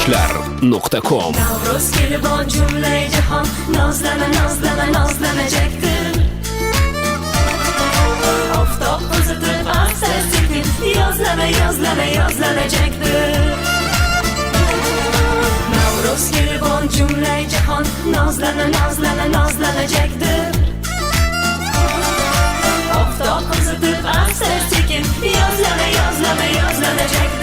yoshlar.com. Navro'z kelibon jumlay jahon nozlana nozlana nozlanajakdir. Oftob uzitib asta sekin yozlana yozlana yozlanajakdir. Navro'z kelibon jumlay jahon nozlana nozlana nozlanajakdir. Oftob uzitib asta sekin yozlana yozlana yozlanajakdir.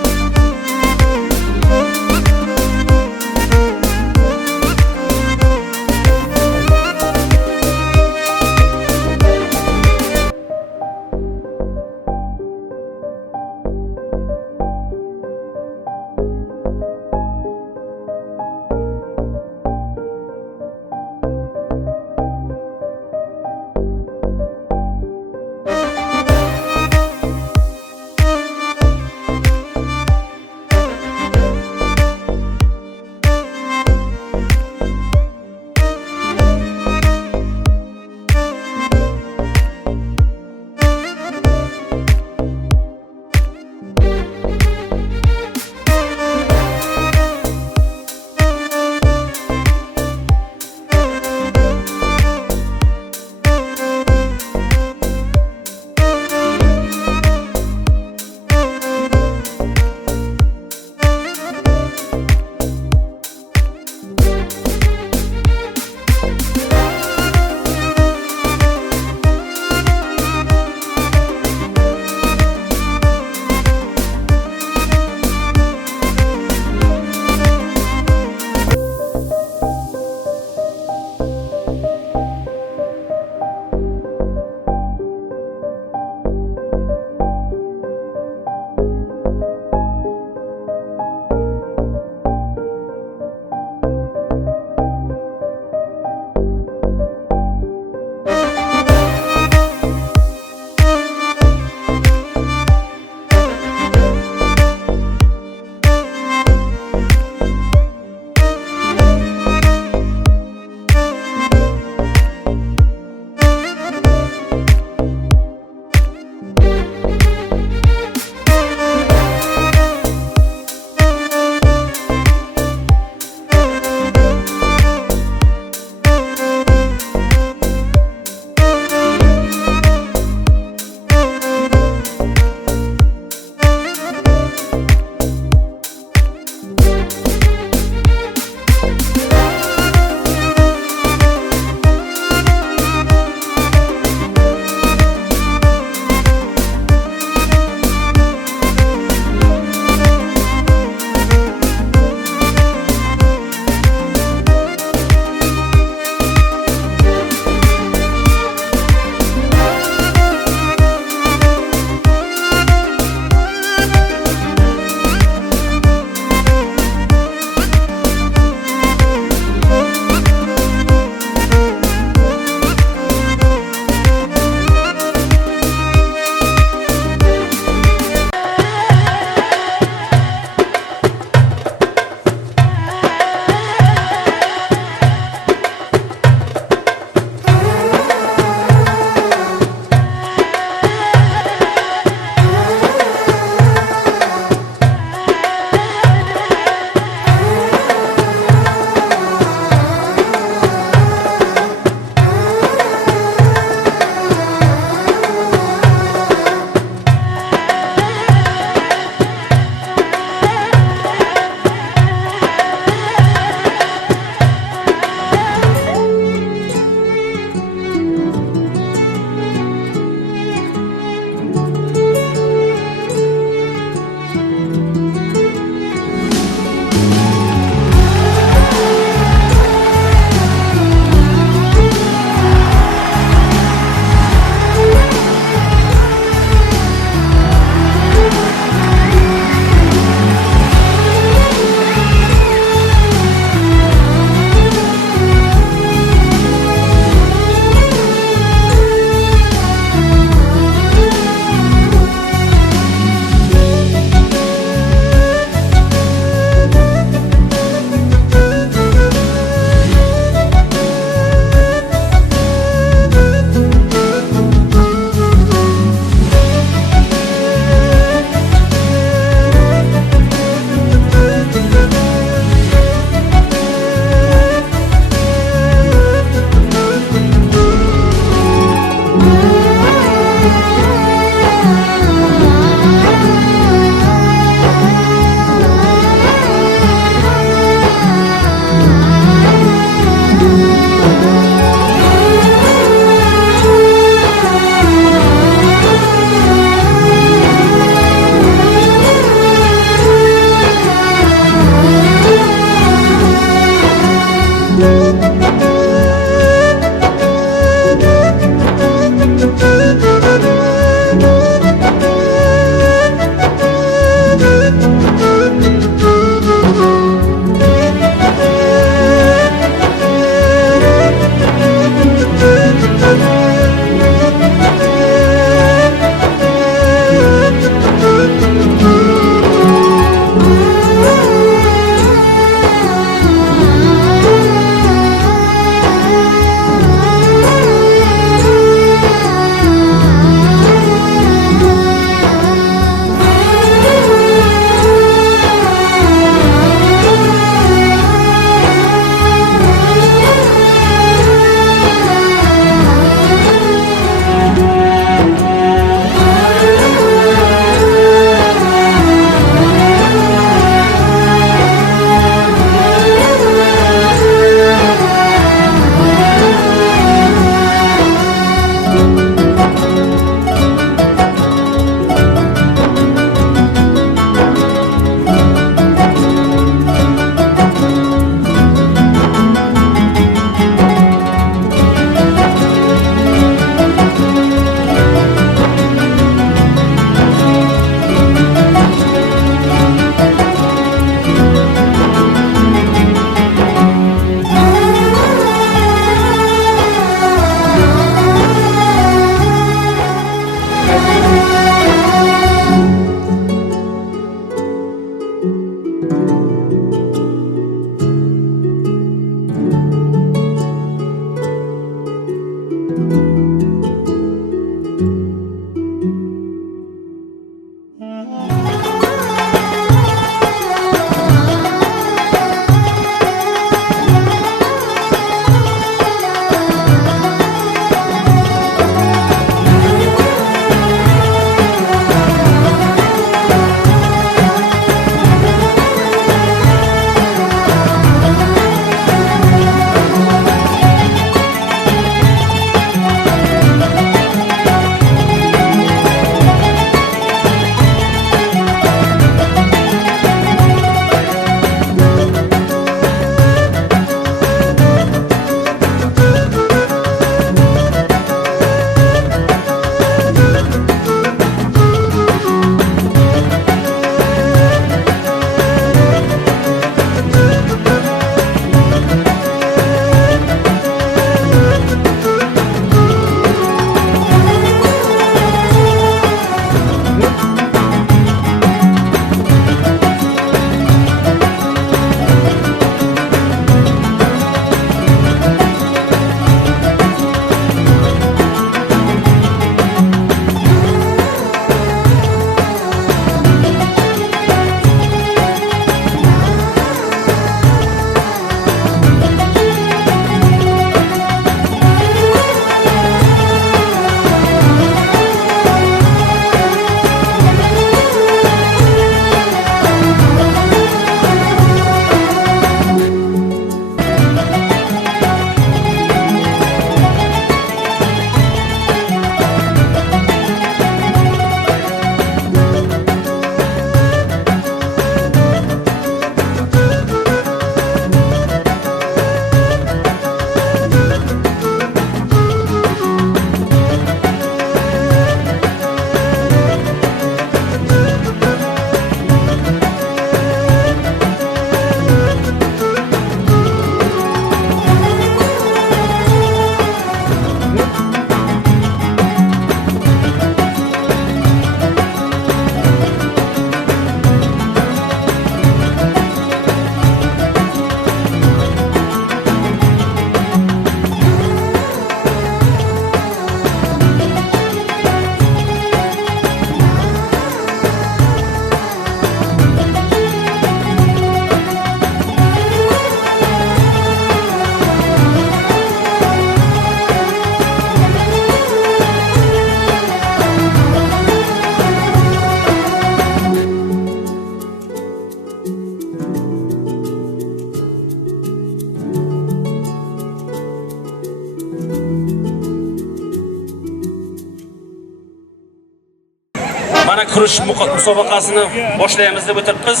mana kurash musobaqasini boshlaymiz deb o'tiribmiz.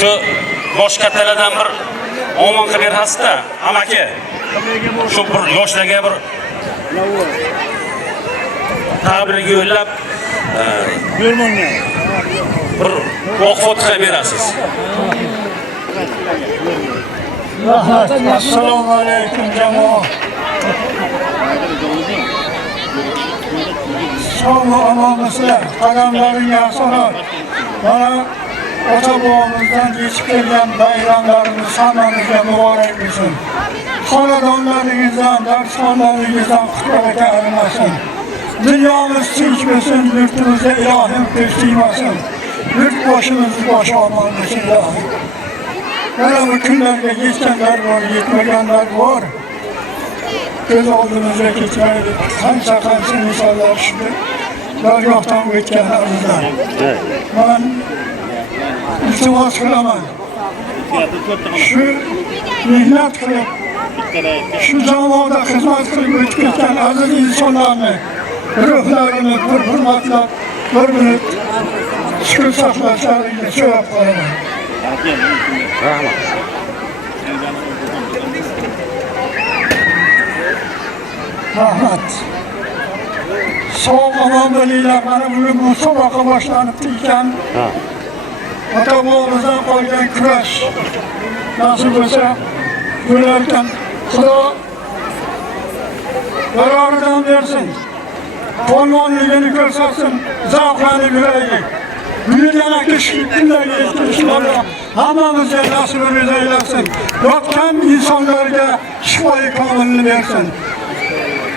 Shu yosh kattalardan bir omon qilib berasizda, amaki. Shu bir yoshlarga bir tabrik yo'llab bir oq fotiha berasiz. Assalomu alaykum jamoa. Sog'mi omonmisizlar? Qadamlaringga asorat. Mana ota-bobomizdan yetib kelgan bayramlarimiz hammamizga muborak bo'lsin. Xonadonlaringizdan, darsxonalaringizdan qutlarga arimasin. Dunyomiz tinch bo'lsin, yurtimizda ilohim tinchlikmasin. Yurt boshimizni boshi omon bo'lsin ilohim. Mana bu kunlarga yetganlar bor, yetmaganlar bor. Göz oldimizga ketmaydi. Qancha misollar shu dargohdan o'tganlarimizdan. Men iltimos qilaman. Shu mehnat qilib, shu jamoada xizmat qilib o'tib ketgan aziz insonlarni ruhlarini bir hurmatlab, bir minut sukut saqlashlarini so'rab qolaman. Rahmat. Sog' omon bo'linglar. Mana bugun musobaqa boshlanib ekan. Ota-bobomizdan qolgan kurash nasib bo'lsa bo'larkan. Xudo baroridan bersin. Polvonligini ko'rsatsin, zavqlanib yuraylik. Bugun yana shu kunlarga yetishlarga hammamizga nasibimiz aylasin. Yotgan insonlarga shifoi komilni bersin.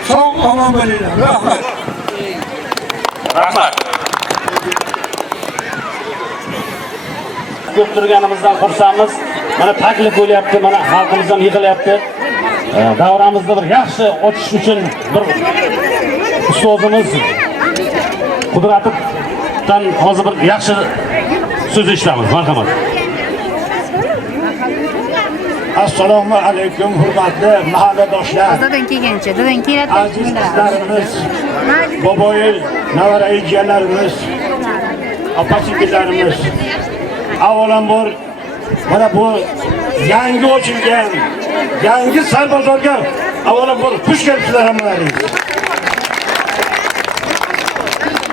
Sog' omon bo'linglar. Rahmat. Rahmat. Ko'p turganimizdan xursandmiz. Mana taklif bo'lyapti, mana xalqimiz ham yig'ilyapti. Davramizda bir yaxshi ochish uchun bir ustozimiz Qudratovdan hozir bir yaxshi so'z eshitamiz. Marhamat. Assalomu alaykum hurmatli mahalladoshlar. Dadan kelgancha, dadan keladi. Aziz qizlarimiz, boboyi, navarayi jiyanlarimiz, opa-singillarimiz. Avvalambor mana bu yangi ochilgan, yangi Sarbozorga avvalambor xush kelibsizlar hammalaringiz.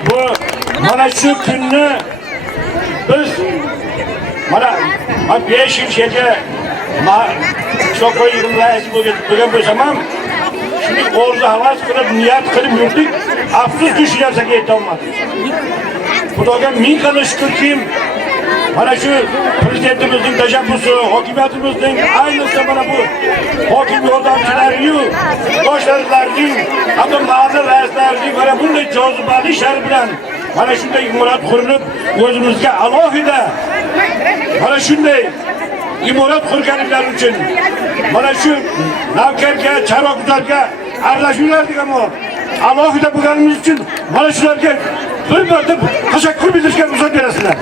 Bu mana shu kunni biz mana 5 yilgacha Shoqoy yig'imlar bo'lgan bo'lsam ham shuni orzu havas qilib, niyat qilib yurdik. Afsuski shu narsaga yeta olmadik. Xudoga ming xil shukrki, mana shu prezidentimizning tashabbusi, hokimiyatimizning ayniqsa mana bu hokim yordamchilari-yu, yoshlarning, hamda mahalla raislarining mana bunday jozibali shar bilan mana shunday imorat qurilib, o'zimizga alohida mana shunday imorat qurganlar uchun mana shu navkarga, charog'larga aralashuvlarga ham alohida bo'lganimiz uchun mana shularga bir marta tashakkur bildirishga ruxsat berasizlar.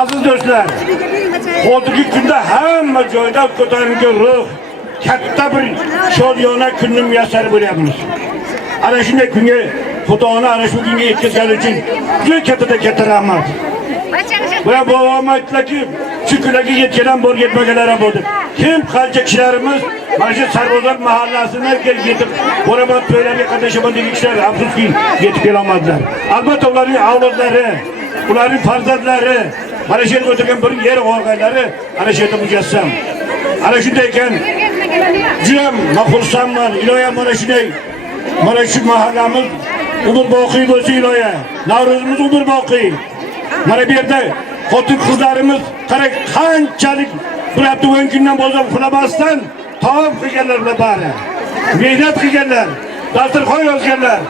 Aziz do'stlar, hozirgi kunda hamma joyda ko'tarinki ruh, katta bir shodiyona kunni muyassar bo'lyapmiz. Ana shunday kunga Xudoni ana shu kunga yetkazgani uchun juda katta rahmat. Ve babam aytdilarki, shu kunga yetgan bor, yetmaganlar ham bo'ldi. Kim qancha kishilarimiz mana shu Sarbozor mahallasini yetib, Qo'rabot to'ylarga qatnashaman kishilar afsuski yetib kela olmadilar. Albatta ularning avlodlari, ularning farzandlari, mana shu yerda o'tirgan bir yer og'aylari ana shu yerda mujassam. Ana shunday ekan, juda xursandman. Iloyim mana shunday, mana shu mahallamiz umr boqiy bo'lsin iloya. Navro'zimiz umr boqiy. Mana bu yerda xotin qizlarimiz qarang qanchalik bir hafta 10 kundan bozor uxlamasdan taom qilganlar bilan bari. Mehnat qilganlar, dasturxon yozganlar.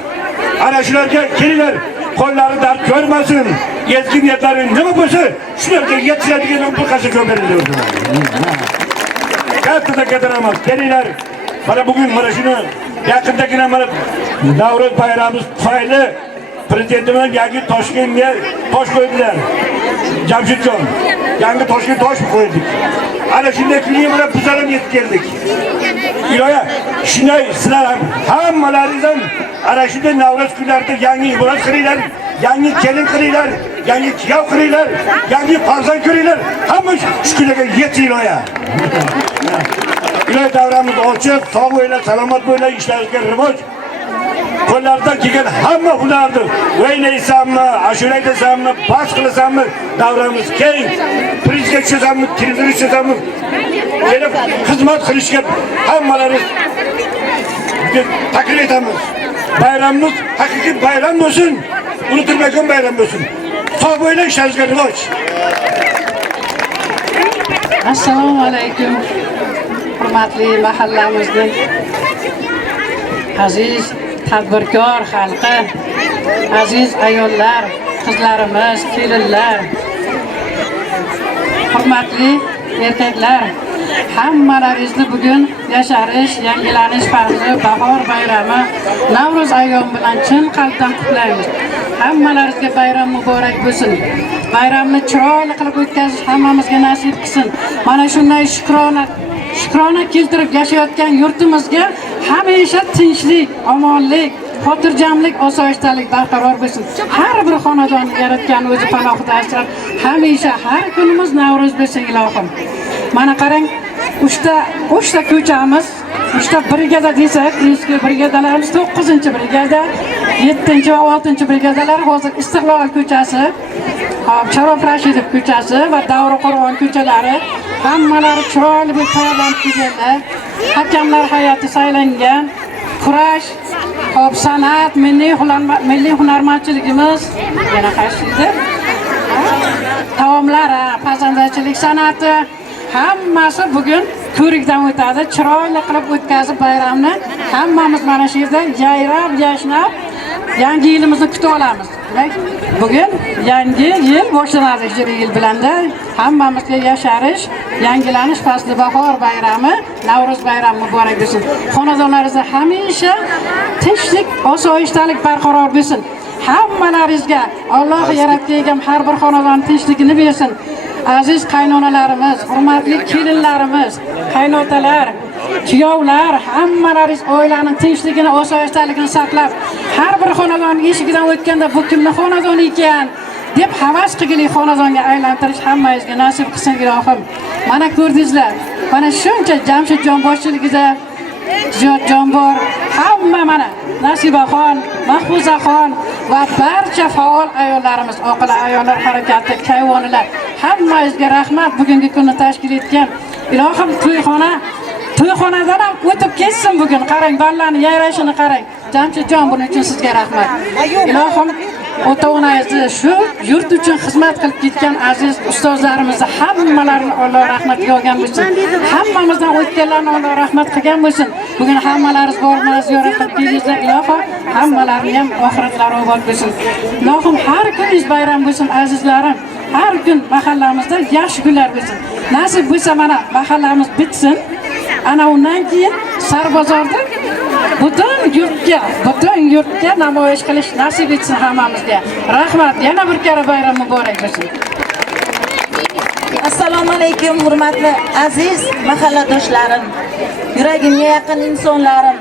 Ana shularga kelinglar, qo'llari dard ko'rmasin. Ezgi niyatlari nima bo'lsa, shularga yetishadigan bir qasam ko'p beriladi. Katta rahmat. Kelinglar. Mana bugun mana shuni yaqindagina mana Navro'z bayrami tufayli prezidentimiz yangi Toshkentga tosh qo'ydilar. Jamshidjon, yangi Toshkent tosh qo'ydik. Ana shunday kunga bilan biz ham yetib keldik. Iloya, shunday sizlar ham hammalaringizdan ana shunday Navro'z kunlarida yangi iborat qilinglar, yangi kelin qilinglar, yangi kuyov qilinglar, yangi farzand ko'ringlar. Hamma shu kunga yeting iloya. Iloya davramiz ochiq, sog' bo'linglar, salomat bo'linglar, ishlaringizga rivoj. Qo'llardan kelgan hamma hunarni o'ynaysanmi, ashula aytasanmi, bas qilasanmi, davramiz keng. Prizga tushasanmi, televizor tushasanmi, kelib xizmat qilishga hammalaringiz taklif etamiz. Bayramimiz haqiqiy bayram bo'lsin, unutilmagan bayram bo'lsin. Sog' bo'linglar, ishlaringizga rivoj. Assalomu alaykum. Hurmatli mahallamizning aziz tadbirkor xalqi, aziz ayollar, qizlarimiz, kelinlar, hurmatli erkaklar, hammalaringizni bugun yasharish, yangilanish faxri, bahor bayrami, Navro'z ayyomi bilan chin qalbdan qutlaymiz. Hammalaringizga bayram muborak bo'lsin. Bayramni chiroyli qilib o'tkazish hammamizga nasib qilsin. Mana shunday shukrona keltirib yashayotgan yurtimizga hamisha tinchlik, omonlik, xotirjamlik, osoyishtalik barqaror bo'lsin. Har bir xonadon yaratgan o'zi panohida asrab, hamisha har kunimiz Navro'z bo'lsin ilohim. Mana qarang, uchta ko'chamiz, uchta brigada desak, eski brigadalarimiz 9-brigada, 7 va 6-brigadalar hozir Istiqlol ko'chasi, Sharof Rashidov ko'chasi va Davra Qo'rg'on ko'chalari hammalari chiroyli bo'lib tayyorlanib kelganlar. Hakamlar hay'ati saylangan. Kurash, san'at, milliy hunarmandchiligimiz yana qaysidi? Taomlar, pazandachilik san'ati hammasi bugun ko'rikdan o'tadi. Chiroyli qilib o'tkazib bayramni hammamiz mana shu yerda yayrab, yashnab yangi yilimizni kutib olamiz. Bugun yangi yil boshlanadi, hijriy yil bilanda hammamizga yasharish, yangilanish fasli bahor bayrami, Navro'z bayrami muborak bo'lsin. Xonadonlaringizda hamisha tinchlik, osoyishtalik barqaror bo'lsin. Hammalaringizga Alloh yaratgan har bir xonadon tinchligini bersin. Aziz qaynonalarimiz, hurmatli kelinlarimiz, qaynotalar, kuyovlar, hammalaringiz oilaning tinchligini, osoyishtaligini saqlab, har bir xonadon eshigidan o'tganda bu kimning xonadoni ekan deb havas qilgili xonadonga aylantirish hammangizga nasib qilsin ilohim. Mana ko'rdingizlar, mana shuncha Jamshidjon boshchiligida Ziyodjon bor, hamma mana Nasibaxon, Mahfuzaxon va barcha faol ayollarimiz, oqila ayollar harakati, kayvonlar, hammangizga rahmat bugungi kunni tashkil etgan. Ilohim to'yxonadan ham o'tib ketsin bugun. Qarang, ballarni yayrashini qarang. Jamshidjon, buning uchun sizga rahmat. Ilohim ota-onangizni shu yurt uchun xizmat qilib ketgan aziz ustozlarimizni hammalarini Alloh rahmatiga olgan bo'lsin. Hammamizdan o'tganlarni Alloh rahmat qilgan bo'lsin. Bugun hammalaringiz bormaz ziyorat qilib keldingizlar. Ilohim hammalarini ham oxiratlari obod bo'lsin. Ilohim har kuningiz bayram bo'lsin azizlarim. Har kun mahallamizda yaxshi kunlar bo'lsin. Nasib bo'lsa mana mahallamiz bitsin. Ana undan keyin Sarbozorda butun yurtga namoyish qilish nasib etsin hammamizga. Rahmat. Yana bir karra bayram muborak bo'lsin. Assalomu alaykum hurmatli aziz mahalladoshlarim, yuragimga yaqin insonlarim.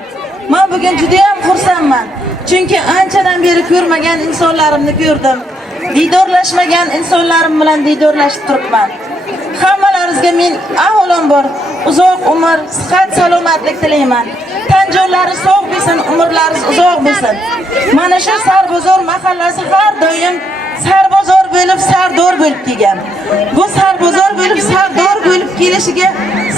Men bugun juda ham xursandman. Chunki anchadan beri ko'rmagan insonlarimni ko'rdim. Diydorlashmagan insonlarim bilan diydorlashib turibman. Hammalaringizga men avvalambor uzoq umr, sihat, salomatlik tilayman. Tan jonlari sog' bo'lsin, umrlaringiz uzoq bo'lsin. Mana shu Sarbozor mahallasi har doim Sarbozor bo'lib, sardor bo'lib kelgan. Bu Sarbozor bo'lib, sardor bo'lib kelishiga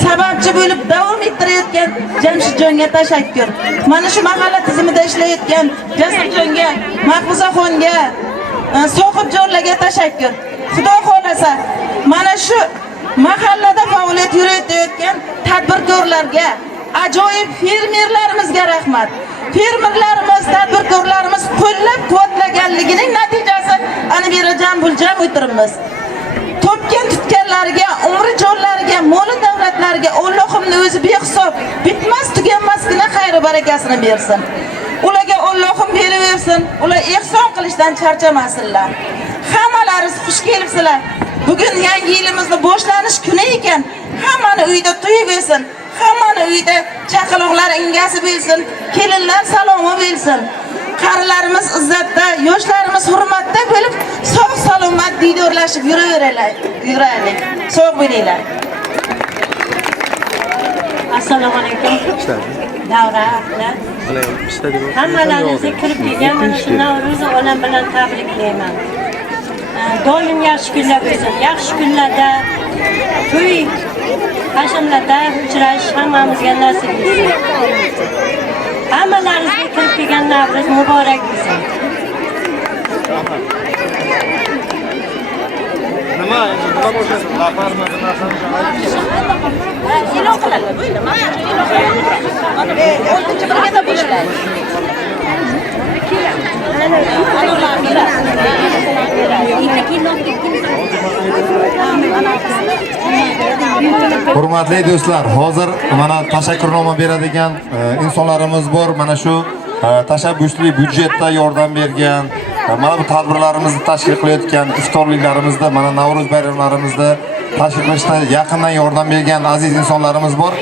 sababchi bo'lib davom ettirayotgan Jamshidjonga tashakkur. Mana shu mahalla tizimida ishlayotgan Jasurjonga, Mahfuzaxonga, Sohibjonlarga tashakkur. Xudo xolasa, mana shu mahallada faoliyat yuritayotgan tadbirkorlarga, ajoyib fermerlarimizga rahmat. Fermerlarimiz, tadbirkorlarimiz qo'llab-quvvatlaganligining natijasi ana bu yerda buljam o'tiribmiz. Topgan tutganlariga, umri jonlariga, mol davlatlariga Allohimning o'zi behisob, bitmas tuganmasgina xayr barakasini bersin. Ularga Allohim beraversin. bo'lsin, ular ehson qilishdan charchamasinlar. Hammalaringiz xush kelibsizlar. Bugun yangi yilimizni boshlanish kuni ekan, hammani uyda to'y bo'lsin, hammani uyda chaqaloqlar ingasi bo'lsin, kelinlar salomi bo'lsin. Qarilarimiz izzatda, yoshlarimiz hurmatda bo'lib, sog' salomat diydorlashib yuraylik. Sog' bo'linglar. Assalomu alaykum. Davra ahli. Hammalaringizni kirib kelgan mana shu Navro'z olam bilan tabriklayman. Doim yaxshi kunlar bo'lsin. Yaxshi kunlarda to'y hashamlarda uchrashish hammamizga nasib etsin. Hammalaringizga kirib kelgan Navro'z muborak bo'lsin. Nima endi nima bo'lsin? E'lon qiladi, bo'ldimi? Mana 6-birga boshlaydi. Hurmatli do'stlar, hozir mana tashakkurnoma beradigan insonlarimiz bor. Mana shu tashabbusli byudjetda yordam bergan, mana bu tadbirlarimizni tashkil qilayotgan, iftorliklarimizda, mana Navro'z bayramlarimizda tashkil qilishda yaqindan yordam bergan aziz insonlarimiz bor.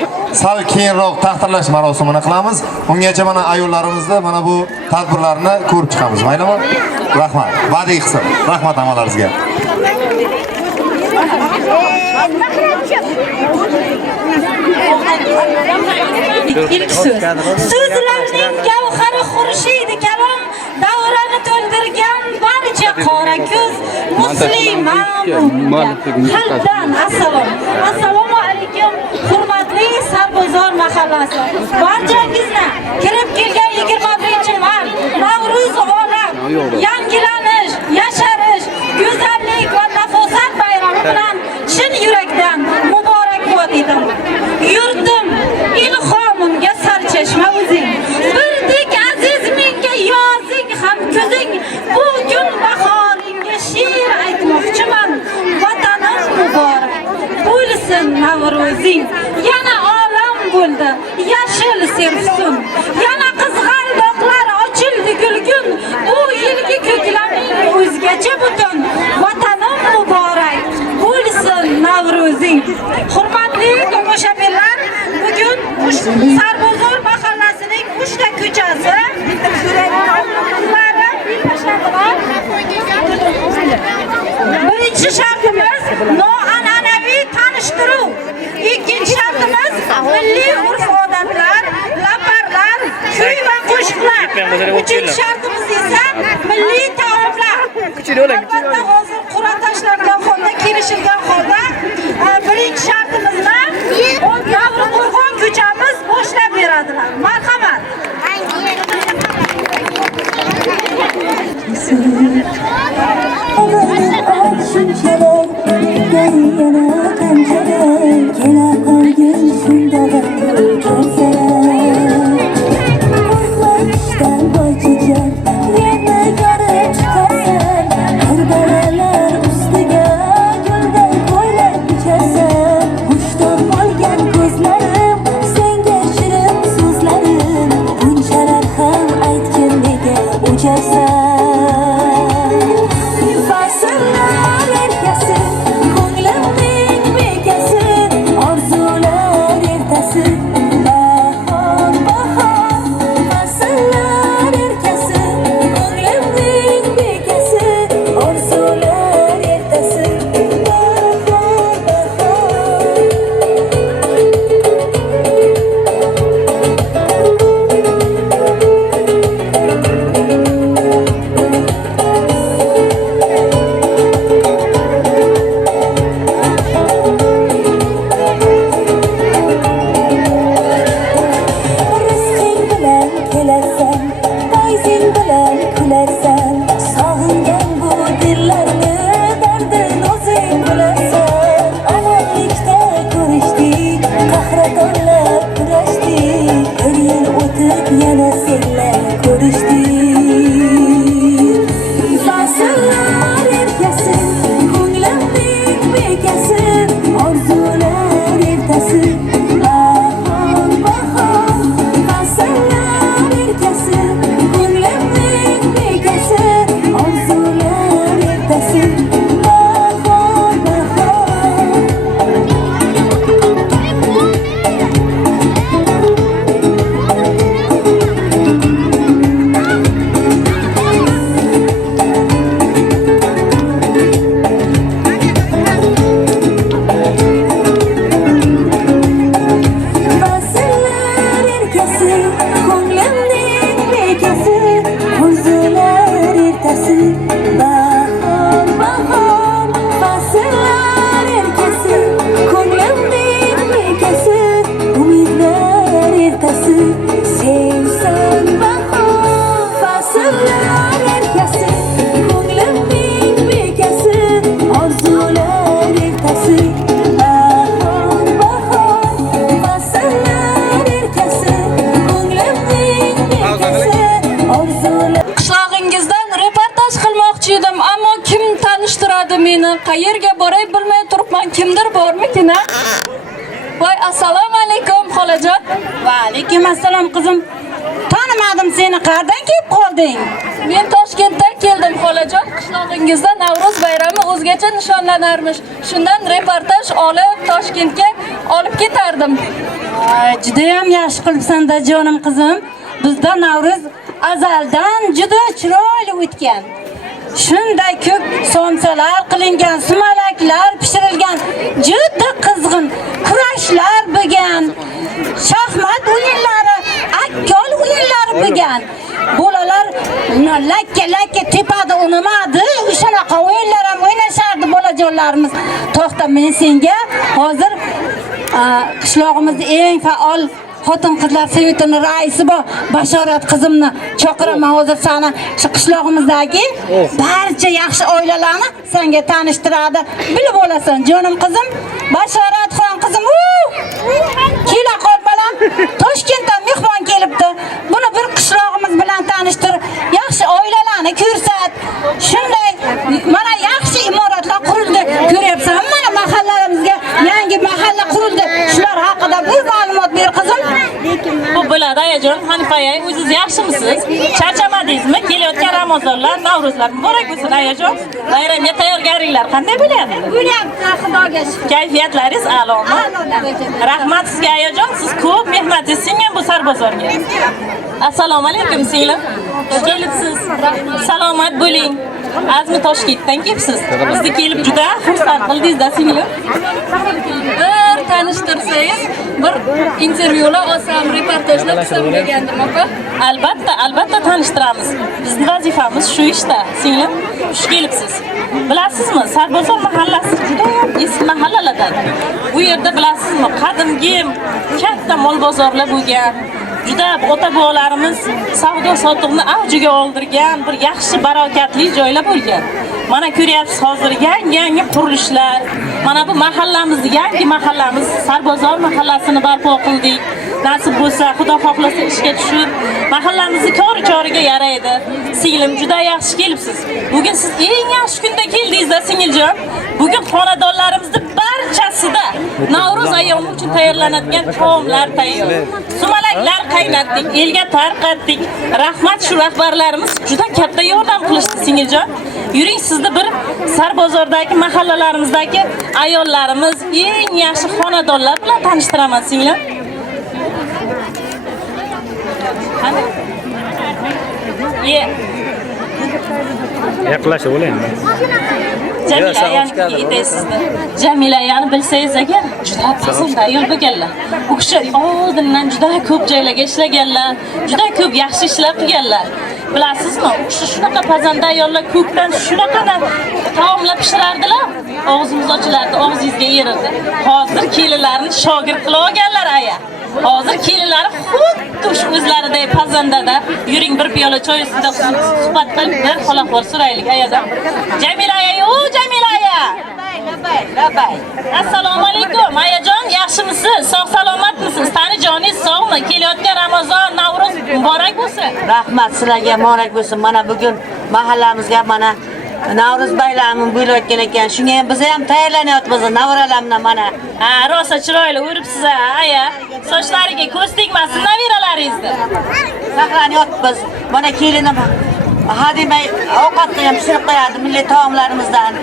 Sal keyinroq taqdirlash marosimini qilamiz. Ungacha mana ayollarimizni mana bu tadbirlarni ko'rib chiqamiz. Maylimi? Rahmat. Badiiy qilsin. Rahmat hammalaringizga. İlk söz. So'zlarning gavhari xurshidi kalom, davrani to'ldirgan barcha qora ko'z musliman. Qalbdan assalom. Assalomu alaykum, hurmatli Sarbozor mahallasi. Barchangizni kirib kelgan 21-mart Navro'z olam, yangilanish, yasharish, go'zallik va nafosat bayrami bilan chin yurakdan muborakbod edim. Yurtim, ilhomimga sarchashma o'zing. Birdek aziz menga yozing ham ko'zing. Bu kun bahoringga she'r aytmoqchiman. Vatanim muborak bo'lsin Navro'zing. Yana olam bo'ldi, yashil serfsun. Yana qizg'al dog'lar ochildi gulgun. Bu yilgi ko'klaming o'zgacha butun. Vatanim muborak bo'lsin Navro'zing. Hurmatli tomoshabinlar, bugun Sarbozor mahallasining 3 ta ko'chasi birinchi shartimiz noan'anaviy tanishtiruv. Ikkinchi shartimiz milliy urf-odatlar, laparlar, kuy va qo'shiqlar. Uchinchi shartimiz esa milliy taomlar. Albatta hozir qur'a tashlangan holda, kelishilgan holda birinchi shartimizni Davron ko'chamiz boshlab beradilar. Marhamat. Yana garib chiqasan, har Qayerga boray bilmay turibman. Kimdir bormikin ha? Voy, assalomu alaykum xolajon. Va alaykum assalom qizim. Tanimadim seni, qayerdan kelib qolding? Men Toshkentdan keldim xolajon. Qishlog'ingizda Navro'z bayrami o'zgacha nishonlanarmish. Shundan reportaj olib Toshkentga olib ketardim. Juda ham yaxshi qilibsan-da jonim qizim. Bizda Navro'z azaldan juda chiroyli o'tgan. Shunday ko'p somsalar qilingan, sumalaklar pishirilgan, juda qizg'in kurashlar bo'lgan. Shaxmat o'yinlari, akkol o'yinlari bo'lgan. Bolalar lakka tepada o'ynamadi, o'shanaqa o'yinlar ham o'ynashardi bolajonlarimiz. To'xta, men senga hozir qishlog'imizning eng faol xotin-qizlar sovetini raisi bor Bashorat qizimni chaqiraman hozir seni shu qishlog'imizdagi barcha yaxshi oilalarni senga tanishtiradi. Bilib olasan, jonim qizim, Bashoratxon qizim. Kela qol bolam, Toshkentdan mehmon kelibdi. Buni bir qishlog'imiz bilan tanishtir, yaxshi oilalarni ko'rsat. Shunday mana yaxshi imoratlar qurildi. Ko'ryapsanmi, mana mahallarimizga yangi mahalla qurildi. Shular haqida bir ma'lumot ber qizim. Bu bo'ladi ayajon. Hanifayay, o'zingiz yaxshimisiz? Charchamadingizmi? Kelayotgan Ramazonlar, Navro'zlar muborak bo'lsin ayajon. Bayramga tayyorgarliklar qanday bo'lyapti? Bo'lyapti, Xudoga shukr. Kayfiyatlaringiz a'lomi? Rahmat sizga ayajon. Siz ko'p mehnatingiz singan bu sarbozorga. Assalomu alaykum singlim. Xush kelibsiz. Salomat bo'ling. Azmi Toshkentdan kelibsiz. Bizni kelib juda xursand qildingiz-da singlim. Bir tanishtirsangiz, bir intervyular olsam, reportajlar qilsam degandim opa. Albatta tanishtiramiz. Bizning vazifamiz shu ishda, singlim. Xush kelibsiz. Bilasizmi, Sarbozor mahallasi juda eski mahallalardan. Bu yerda bilasizmi, qadimgi katta mol bozorlar bo'lgan. Juda ota-bobolarimiz savdo sotiqni avjiga oldirgan bir yaxshi barokatli joylar bo'lgan. Mana ko'ryapsiz, hozir yangi qurilishlar. Mana bu mahallamizni, yangi mahallamiz Sarbozor mahallasini barpo qildik. Nasib bo'lsa, Xudo xohlasa ishga tushib, mahallamizni kori-koriga yaraydi. Singlim, juda yaxshi kelibsiz. Bugun siz eng yaxshi kunda keldingiz-da, singiljon. Bugun xonadonlarimizning barchasida Navro'z ayyomi uchun tayyorlanadigan taomlar tayyor. Sumalaklar qaynatdik, elga tarqatdik. Rahmat shu rahbarlarimiz juda katta yordam qilishdi, singiljon. Yuring, sizni bir Sarbozordagi mahallalarimizdagi ayollarimiz, eng yaxshi xonadonlar bilan tanishtiraman, singlim. Qani? Yaqinlashib olaymi? Jamilani bilsangiz agar juda pazanda ayol bo'lganlar. U kishi oldindan juda ko'p joylarga ishlaganlar, juda ko'p yaxshi ishlar qilganlar. Bilasizmi, u kishi shunaqa pazanda ayollar ko'kdan shunaqa taomlar pishirardilar. Og'zimiz ochilardi, og'zingizga yerildi. Hozir kelinlarni shogird qilib olganlar aya. Hozir kelinlari xuddi shu o'zlariday pazandada. Yuring, bir piyola choy ustida suhbat qilib, bir xolaqor suraylik ayadan. Jamila aya, Jamila aya. Labay. Assalomu alaykum. Ayajon, yaxshimisiz? Sog' salomatmisiz? Tani joningiz sog'mi? Kelayotgan Ramazon, Navro'z muborak bo'lsin. Rahmat sizlarga, muborak bo'lsin. Mana bugun mahallamizga mana Navro'z bayrami bo'layotgan ekan. Shunga ham biz ham tayyorlanyapmiz. Navro'larni mana. Rosa chiroyli o'ribsiz aya. Sochlariga ko'z tegmasin nabiralaringizni. Saqlanyapmiz. Mana kelinim hademay ovqatni ham pishirib qo'yadi milliy taomlarimizdan.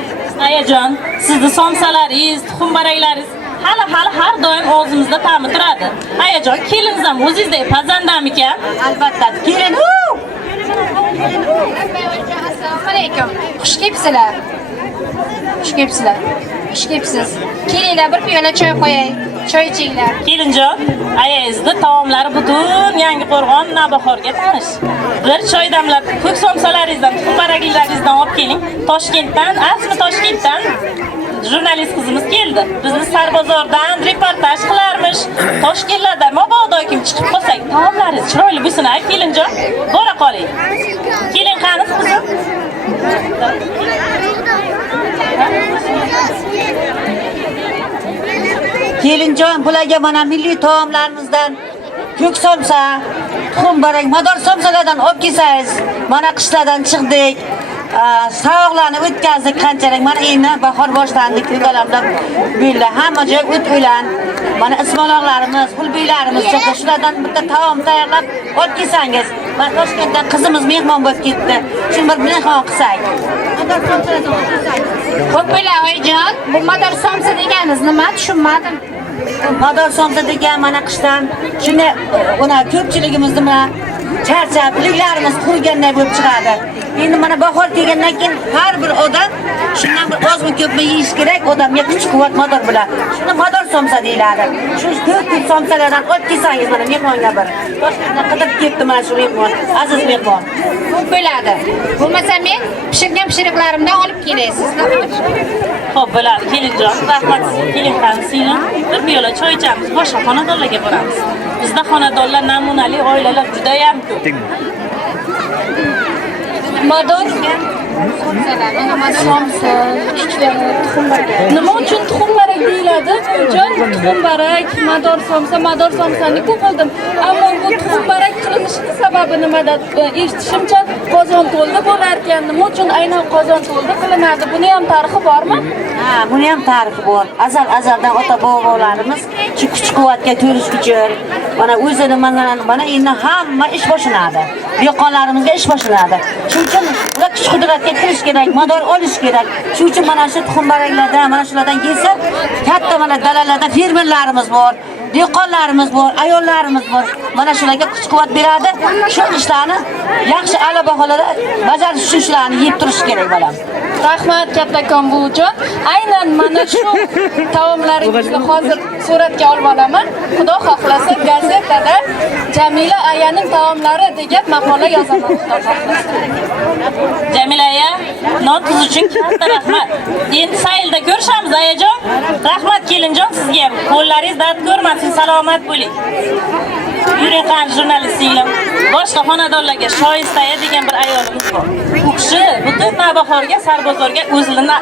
Ayajon, sizni somsalaringiz, tuxumbarangiz hali har doim og'zimizda ta'mi turadi. Ayajon, keliniz ham o'zingizdek pazandamikan? Albatta, kelin. Assalomu alaykum. Xush kelibsizlar. Xush kelibsizlar. Xush kelibsiz. Kelinglar, bir piyola choy qo'yay. Choy ichinglar. Kelinjon, ayangizning taomlari butun Yangi Qo'rg'on Navbahorga tanish. Bir choy damlab, ko'k somsalaringizdan, tuxumbarangilaringizdan olib keling. Toshkentdan, asli Toshkentdan jurnalist qizimiz keldi. Bizni Sarbozordan reportaj qilarmish. Toshkentlarda mabodo kim chiqib qolsak, taomlaringiz chiroyli bo'lsin, kelinjon. Bora qoling. Keling qani qizim. Kelinjon, bularga mana milliy taomlarimizdan ko'k somsa, tuxumbarang, mador somsalardan olib kelsangiz, mana qishlardan chiqdik. savoqlarni o'tkazdik qanchalik. Mana endi bahor boshlandi, ko'kalamda billa hamma joy o't o'lan. Mana ismaloqlarimiz, pulbiylarimiz chiqdi. Shulardan bitta taom tayyorlab olib kelsangiz. Mana Toshkentdan qizimiz mehmon bo'lib ketdi. Shu bir mehmon qilsak. Ko'p bo'la oyijon, bu mador somsa deganiz nima? Tushunmadim. Mador somsa degan mana qishdan shuni buni ko'pchiligimiz nima charchab, iliklarimiz quriganday bo'lib chiqadi. Endi mana bahor kelgandan keyin har bir odam shundan bir ozmi ko'pmi yeyish kerak, odamga kuch-quvvat mador bilan. Shuni mador somsa deyiladi. Shu ko'p somsalardan olib kelsangiz mana mehmonga bir. Toshkentdan qidirib ketdi mana shu mehmon, aziz mehmon. Ko'p bo'ladi. Bo'lmasa men pishirgan pishiriqlarimdan olib kelay sizga. Xo'p, bo'ladi. Kelinjon, rahmat sizga. Keling qani singlim. Bir piyola choy ichamiz, boshqa xonadonlarga boramiz. Bizda xonadonlar namunali oilalar juda ham ko'p. Mador somsa, tuxumbarak. Nima uchun tuxumbarak deyiladi? Jon, tuxumbarak, mador somsani ko'p bildim. Ammo bu tuxumbarak qilinishining sababi nimada? Eshitishimcha qozon to'ldi bo'lar ekan. Nima uchun aynan qozon to'ldi qilinadi? Buni ham tarixi bormi? Ha, buni ham tarixi bor. Azaldan ota-bobolarimiz kuch-quvvatga to'lish uchun mana o'zini mana endi hamma ish boshlanadi. Dehqonlarimizga ish boshlanadi. Shuning uchun ular kuch-qudratga kirish kerak, mador olish kerak. Shuning uchun mana shu tuxumbaraklardan, mana shulardan yesa, katta mana dalalarda fermerlarimiz bor, dehqonlarimiz bor, ayollarimiz bor. Mana shularga kuch-quvvat beradi. Shu ishlarni yaxshi a'lo baholarda bajarish uchun shularni yeb turish kerak bolam. Rahmat kattakon buvijon. Aynan mana shu taomlaringizni hozir suratga olib olaman. Xudo xohlasa gazetada Jamila ayaning taomlari degan maqola yozaman. Jamila aya, non tuz uchun katta rahmat. Endi saylda ko'rishamiz ayajon. Rahmat kelinjon sizga ham. Qo'llaringiz dard ko'rmasin, salomat bo'ling. Yuring qani jurnalistinglar. Boshqa xonadonlarga Shoistaya degan bir ayolimiz bor. U kishi butun Navbahorga, Sarbozorga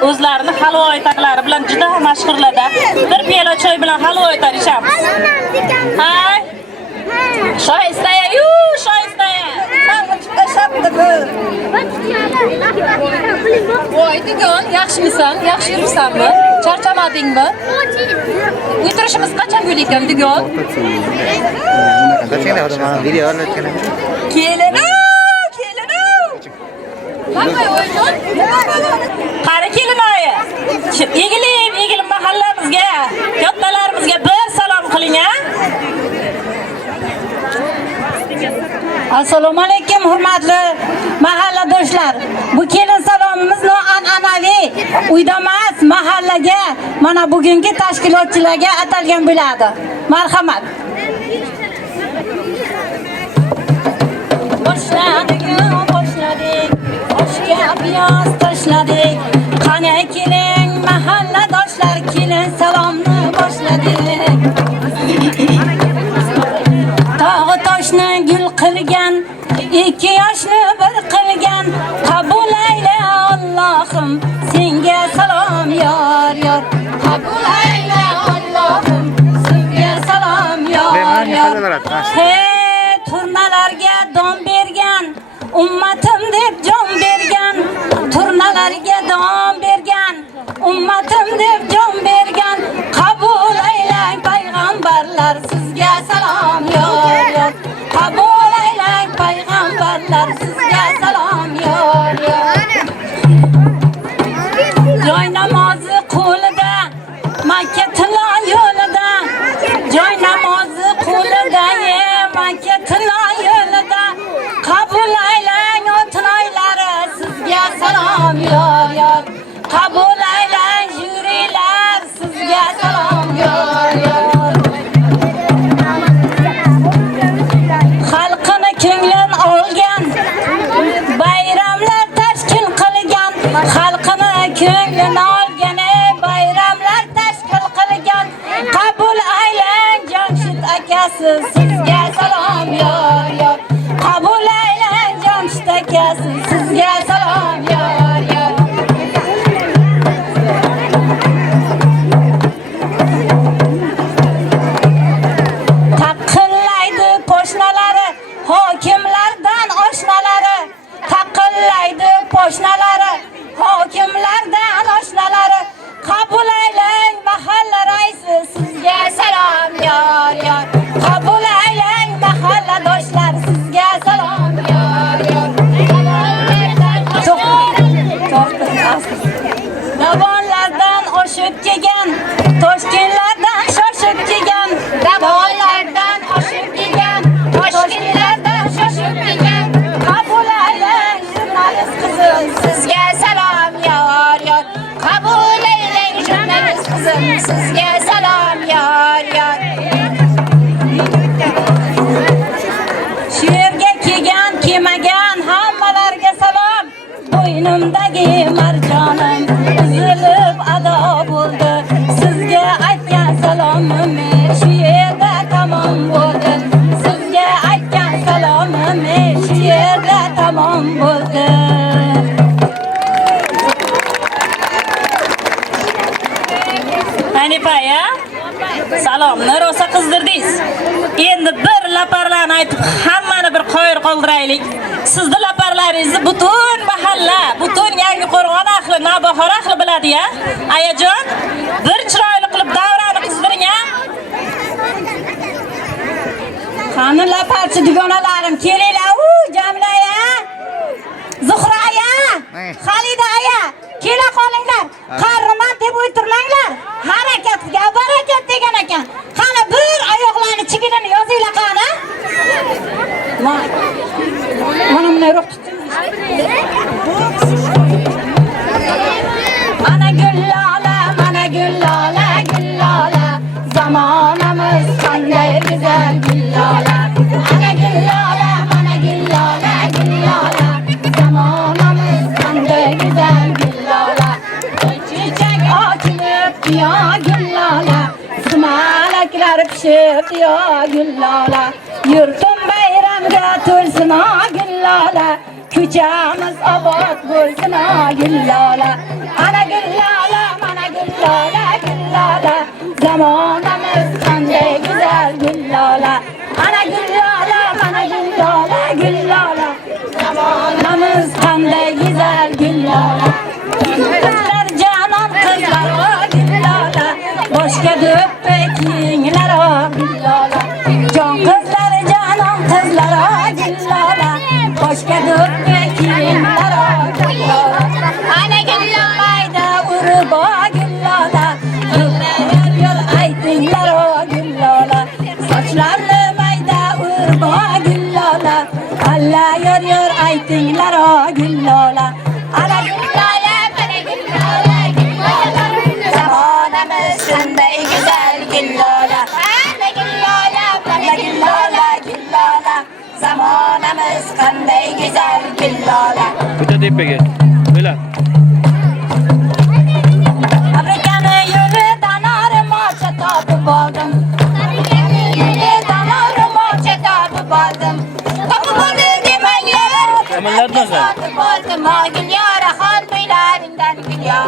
o'zlarini halvo oytaqlari bilan juda ham mashhurlarda. Bir piyola choy bilan halvo oytar ichamiz. Hay! Shoistaya, Shoistaya. Voy degan, yaxshimisan? Yaxshi yuribsanmi? Charchamadingmi? O'tirishimiz qachon bo'laykan degan? Kelin. Qari kelin aya. Egilim mahallamizga, kattalarimizga bir salom qiling a. Assalomu alaykum hurmatli mahalladoshlar. Bu kelin salomimiz noan'anaviy uyda emas, mahallaga, mana bugungi tashkilotchilarga atalgan bo'ladi. Marhamat. Boshladik. Oshga piyoz tashladik. Qani keling mahalladoshlar, kelin salomni boshladik. Tog'i toshni gul qilgan, ikki yoshni bir qilgan, qabul ayla Allohim, senga salom yor. Qabul ayla Allohim, senga salom yor. Hey, turnalarga don bergan, ummatim deb jon bergan, turnalarga don bergan, ummatim deb jon bergan, qabul aylang payg'ambarlar, sizga salom yor. Qabul aylang payg'ambarlar, sizga salom yor. Joy namozi qo'lida, Makka tilo yo'lida, joy namozi qo'lida, Makka tilo yo'lida, qabul aylang o'tinoylari, sizga salom yor. Qabul aylang jurilar, sizga salom yor. Xalqini ko'nglin olgan, bayramlar tashkil qilgan, xalqini ko'nglin olgan, bayramlar tashkil qilgan, qabul aylang Jamshid akasi, sizga salom yor. Qabul aylang Jamshid akasi, sizga salom yor. Taqillaydi qo'shnalari, hokimlardan oshnalari, taqillaydi qo'shnalari, sizga salom yor yor. Shu yerga kelgan, kelmagan hammalarga salom. Bo'ynimdagi marjonim uzilib ado bo'ldi. Sizga aytgan salomim shu yerda tamom bo'ldi. Sizga aytgan salomim shu yerda tamom bo'ldi. Hanifa ya, salomni rosa qizdirdingiz. Endi bir laparlarni aytib, hammani bir qoyir qoldiraylik. Sizni laparlaringizni butun mahalla, butun Yangiqo'rg'on ahli, Navbahor ahli biladi-ya. Ayajon, bir chiroyli qilib davrani qizdiring-a. Qani laparchi dugonalarim, kelinglar, Jamila-ya, Zuhra-ya, Xalida-ya, kela qolinglar. Qarriman deb o'tirmanglar. Harakatga barakat degan ekan. Qani bir oyoqlarni chigini yozinglar qani. Mana bunayroq tuting. Ana gullola, mana gullola, gullola. Zamonamiz qanday go'zal gullola. Ana gullola, mana gullola, gullola. Zamonamiz qanday go'zal gullola. Chechak ochilib yo gullola. Sumalaklar pishib yo gullola. Yurtim bayramga to'lsin o gullola. Ko'chamiz obod bo'lsin o gullola. Ana gullola, mana gullola, gullola. Zamonamiz qanday go'zal gullola. Ana gullola, mana gullola, gullola. Zamonamiz qanday go'zal gullola. Qizlar janon qizlar o gullola. Boshga do'ppi kiyinglar o gullola. Jon qizlar janon qizlar o gullola. Boshga do'ppi kiyinglar o gullola. Ana gullolayda urib o gullola. Yur aytinglar o gullola. Sochlarni mayda urib o gullola. Alla yur aytinglar o gullola. Ana gullola, mana gullola, gullola. Zamonamiz qanday go'zal gullola. Ana gullola, mana gullola, gullola. Zamonamiz qanday go'zal gullola. Bitta tepaga. Bo'la. Afrikani yo'lidan ormocha topib oldim. Afrikani yo'lidan ormocha topib oldim. Topib oldim demanglar. Amallardan so'ng. Topib oldim o Gulyor, xon to'ylaringdan Gulyor.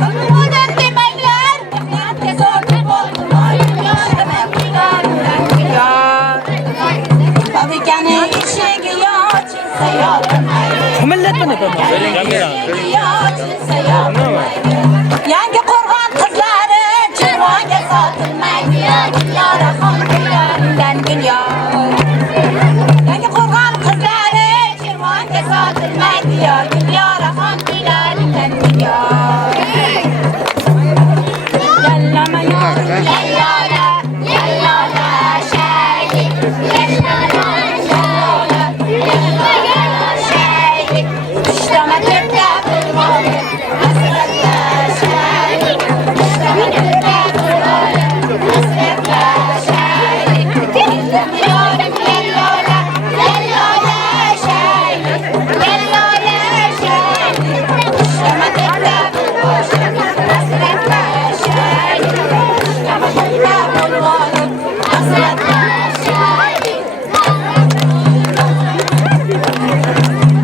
Topib oldim demanglar. Mehnatga sotib oldim o Gulyor, to'ylaringdan Gulyor. Afrikani eshigi ochilsa yopilmaydi. Millatni Yangiqo'rg'on qizlari chirvoga sotilmaydi. Gulyor, xon to'ylaringdan Gulyor. Yangiqo'rg'on qizlari chirvoga sotilmaydi. Gulyor, xon to'ylaringdan Gulyor. Yallama yor, yallola, yallola, shayli, yallola, yallola, yallola, shayli. Ishtama tepda bo'ldi, hasratda shayli. Ishtama tepda bo'ldi, hasratda shayli. Yallola, yallola, yallola, shayli, yallola, shayli. Ishtama tepda bo'ldi, hasratda shayli. Ishtama tepda bo'ldi, hasratda shayli.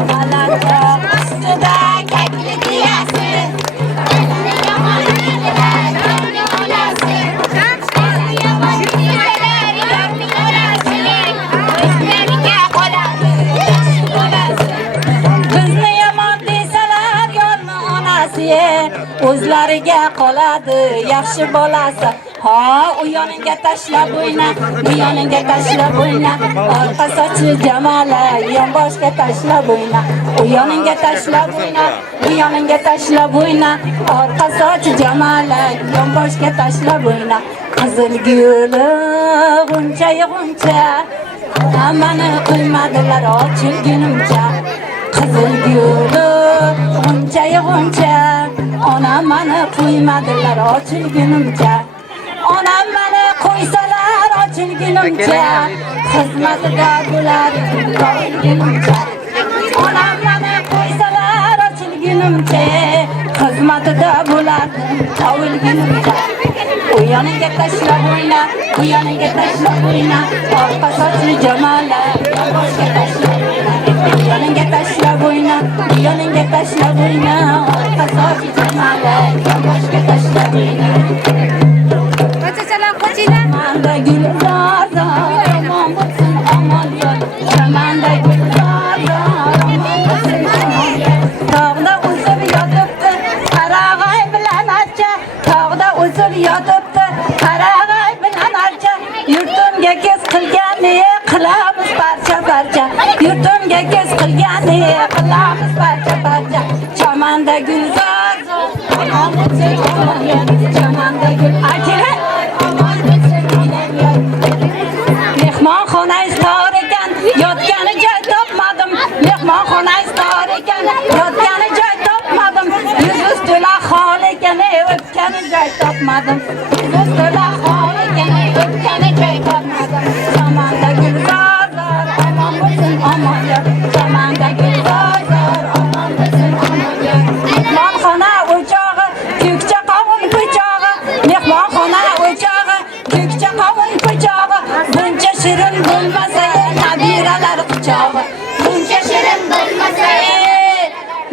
Malaka ustida kakli diyasi. Yomon yigitlar, yomon olasi. Yomon yigitlar, yomon olasi. Bizlarga qoladi yaxshi bolasi. Bizni yomon desalar yomon onasi. O'zlariga qoladi yaxshi bolasi. Ha, u yoningga tashlab o'yna, bu yoningga tashlab o'yna. Orqa sochi Jamala, yonboshga tashlab o'yna. U yoningga tashlab o'yna, bu yoningga tashlab o'yna. Orqa sochi Jamala, yonboshga tashlab o'yna. Qizil guli g'uncha g'uncha, hammani qo'ymadilar ochilgunimcha. Qizil guli g'uncha g'uncha, Onam meni qo'ymadilar ochilgunimcha. Onam meni qo'ysalar ochilgunimcha. Xizmatida bo'lar topilgunimcha. Onam meni qo'ysalar ochilgunimcha. Xizmatida bo'lar topilgunimcha. U yoniga tashlab o'yna, bu yoniga tashlab o'yna. Orqa sochli jamoalar boshga tashlab o'yna. Bu yoniga tashlab o'yna, bu yoniga tashlab o'yna. Orqa sochli jamoalar boshga tashlab o'yna. Manda gulzor, omon bo'lsin, omon yo'l. Manda gulzor, omon bo'lsin, omon yo'l. Tog'da o'sib yotibdi, qarag'ay bilan archa. Tog'da o'sib yotibdi, qarag'ay bilan archa. Yurtimga kes qilgani qilamiz parcha-parcha. Yurtimga kes qilgani qilamiz parcha-parcha. Chamanda gulzor, omon bo'lsin, omon yo'l. Chamanda gul aytira. Mehmonxona istor ekan, yotgani joy topmadim. Mehmonxona istor ekan, yotgani joy topmadim. Yuz to'la hol ekan, o'tgani joy topmadim. Yuz to'la hol ekan, o'tgani joy topmadim. Chamanda gulzor, omon bo'lsin, omon yo'l. Chamanda gulzor, omon bo'lsin, omon yo'l. Mehmonxona o'chog'i, ko'kcha qovun po'chog'i. Mehmonxona o'chog'i, ko'kcha qovun po'chog'i. Buncha shirin bo'lmasa nabiralar quchog'i. Buncha shirin bo'lmasa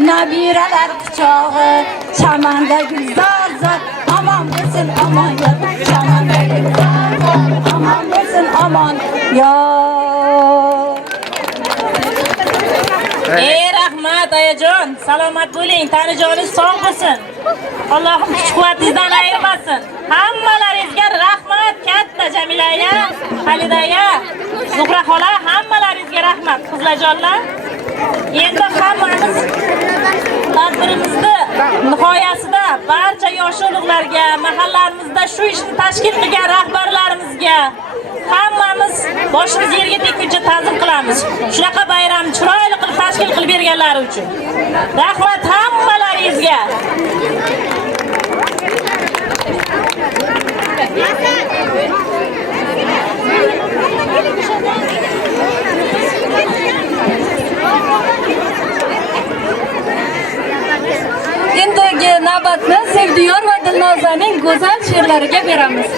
nabiralar quchog'i. Chamanda gulzor, omon bo'lsin, omon yo'l. Chamanda gulzor, omon bo'lsin, omon yo'l. Rahmat ayajon, salomat bo'ling, tanijoningiz sog' bo'lsin. Allohim kuch-quvvatingizdan ayirmasin. Hammalaringizga rahmat, katta Jamila aya, Halida aya, Zuhra xola, hammalaringizga rahmat, qizlarjonlar. Endi hammamiz tadbirimizni nihoyasida barcha yosh ulug'larga, mahallamizda shu ishni tashkil qilgan rahbarlarimizga hammamiz boshimiz yerga tekkuncha ta'zim qilamiz. Shunaqa bayramni chiroyli qilib tashkil qilib berganlari uchun. Rahmat hammalaringizga. Endigi navbatni Sevdiyor va Dilnozaning go'zal she'rlariga beramiz.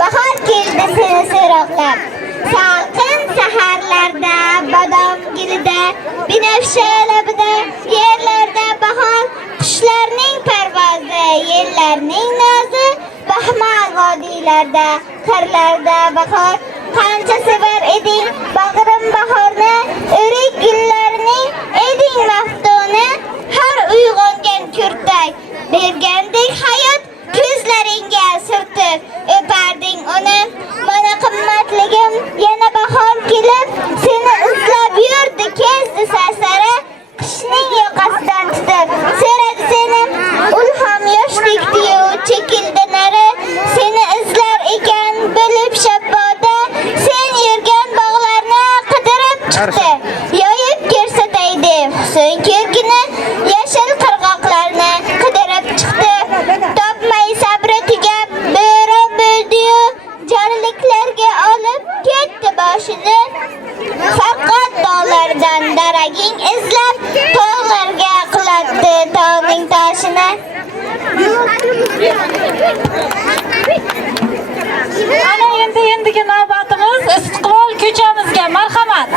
Bahor keldi seni so'roqlab, salqin saharlarda, bodom gulida, binafsha labida, yerlarda bahor, qushlarning parvozi, yellarning nozi, baxmal vodiylarda, qirlarda bahor. Qancha sevar eding bag'rim bahorni, o'rik gullarning eding maftuni, har uyg'ongan kurtak bergandek hayot ko'zlaringga surtib o'parding uni. Mana qimmatligim yana bahor kelib seni izlab yurdi kezdi sarsara, qishning yoqasidan tutib so'radi seni, ulham yoshdek diyu chekildi nari. Seni izlar ekan bo'lib shabboda, sen yurgan bog'larni qidirib chiqdi, yoyib ko'rsatay deb Husayn ko'rgini, yashil qirg'oqlarni qidirib chiqdi. Topmay sabri tugab bo'ron bo'ldi-yu, jarliklarga olib ketdi boshini. Faqat tog'lardan daraging izlab, tog'larga qilatdi tog'ning toshini. Ana endigi navbatimiz Istiqlol ko'chamizga. Marhamat.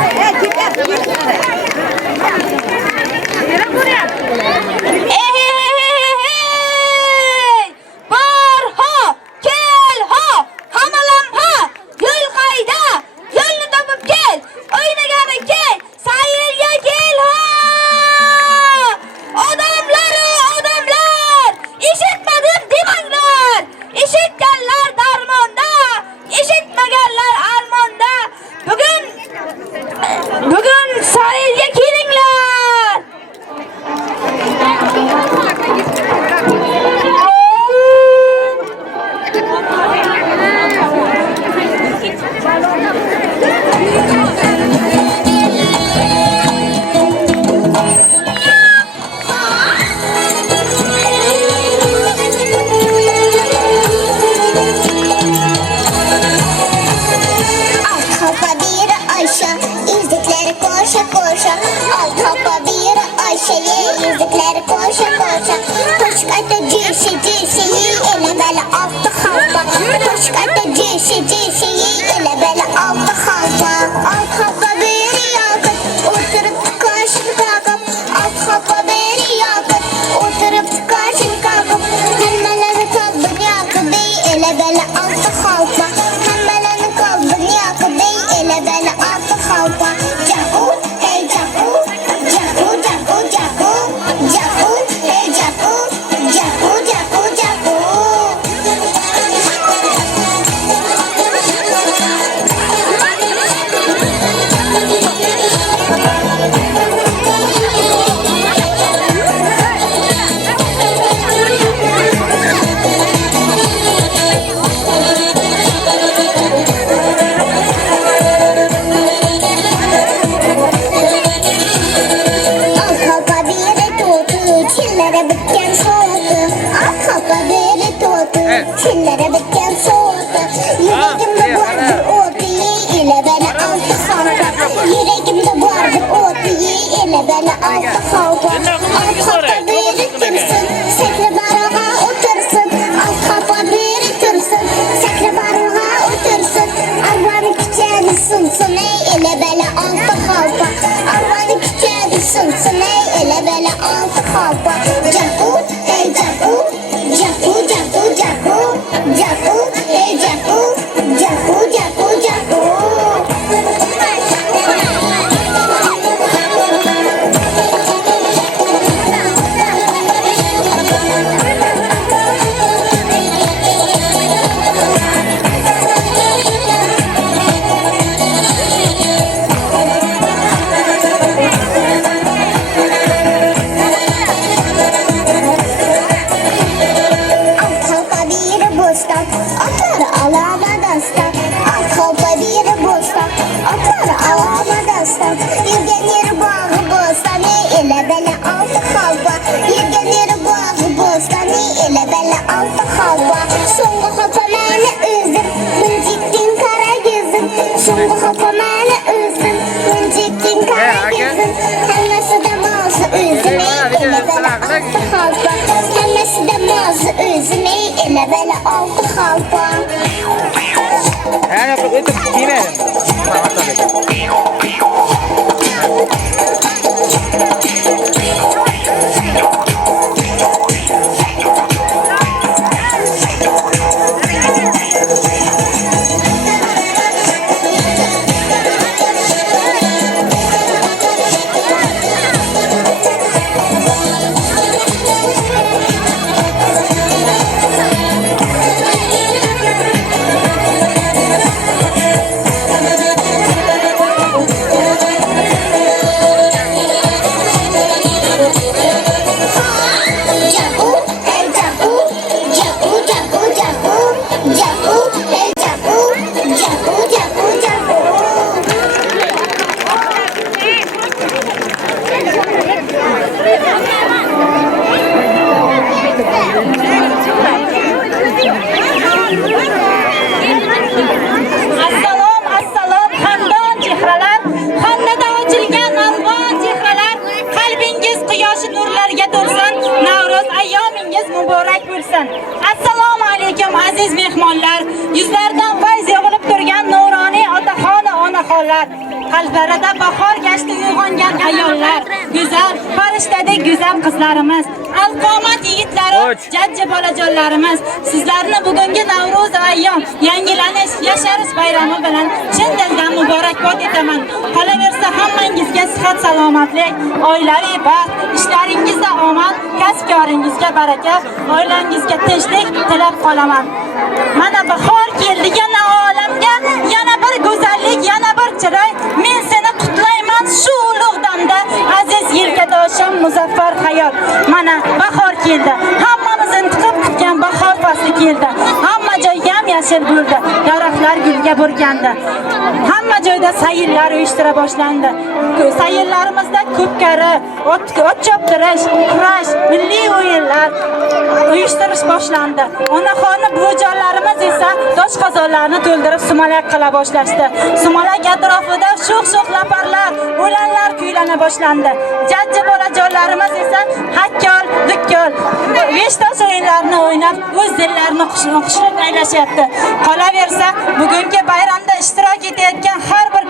Barho, kelho, hamalamha, yo'l qayda, yo'lni topib kel, o'ynagani kel, sayrga kelho. Odamlar, eshitmadim demanglar, eshitganlar darmonda, şeyi ele böyle altı halka. Alt halka bir yakıt, oturup karşını kakıp. Alt halka bir yakıt, oturup karşını kakıp. Hemmeleri kalbin yakıt değil, ele böyle altı halka. Hemmeleri kalbin yakıt değil, ele böyle altı halka. Cahu, hey cahu, cahu, cahu, cahu. Cahu, hey cahu, cahu, cahu, cahu. Çillere biten soğuktu. Yüreğimde vardır o diye ile beni altı halka. Yüreğimde vardır o diye ile beni altı halka. Alt halka büyütürsün, sekre barığa otursun. Alt halka büyütürsün, sekre barığa otursun. Arvanı küçüğünü sunsun ey ile beni altı halka. Arvanı küçüğünü sunsun ey ile beni altı halka. Cahu, hey cahu, cahu, cahu, cahu. Jahu, hey Jahu, Jahu, Jahu, Jahu. Assalomu alaykum aziz mehmonlar. Yuzlaridan fayz yog'ilib turgan nuroniy otaxon onaxonlar. Qalblarida bahor gashti uyg'ongan ayollar, go'zal, farishtadek go'zal qizlarimiz, alqomat yigitlari, jajji bolajonlarimiz, sizlarni bugungi Navro'z ayyom, yangilanish, yasharish bayrami bilan chin dildan muborakbod etaman. Qolaversa hammangizga sihat, salomatlik, oilaviy baxt, ishlaringizda omad, kasb-koringizga baraka, oilangizga tinchlik tilab qolaman. Mana bahor keldi yana olamga, yana bir go'zallik, yana bir chiroy. Men seni qutlayman shu ulug' damda, aziz yelkadoshim muzaffar hayot. Mana bahor keldi. Hammamiz intiqib kutgan bahor fasli keldi. Hamma joy yam-yashil bo'ldi. Daraxtlar gulga sayillarga burgandi. Hamma joyda sayillar uyushtira boshlandi. Sayillarimizda ko'pkari, ot choptirish, kurash, milliy o'yinlar uyushtirish boshlandi. Onaxonni buvijonlarimiz esa doshqozonlarni to'ldirib sumalak qila boshlashdi. Sumalak atrofida sho'x-sho'x laparlar, o'lanlar kuylana boshlandi. Jajji bolajonlarimiz esa hakkol, dukkol, beshtosh o'yinlarini o'ynab, o'z dillarini xushroq aylashyapti. Qolaversa, bugungi bayramda ishtirok etayotgan har bir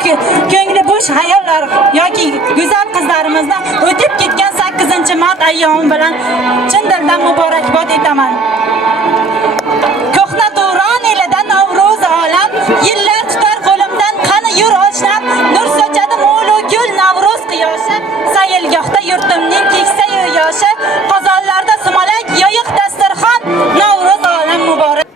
ko'ngli bo'sh ayollar yoki go'zal qizlarimizdan o'tib ketgan 8-mart ayyomi bilan chin dildan muborakbod etaman. Ko'hna Turon elida Navro'z olam, yillar tutar qo'limdan qani yur oshnam, nur sochadi mo'lu gul Navro'z quyoshi, sayilgohda yurtimning keksa yoshi, qozonlarda sumalak, yoyiq dasturxon, Navro'z olam muborak.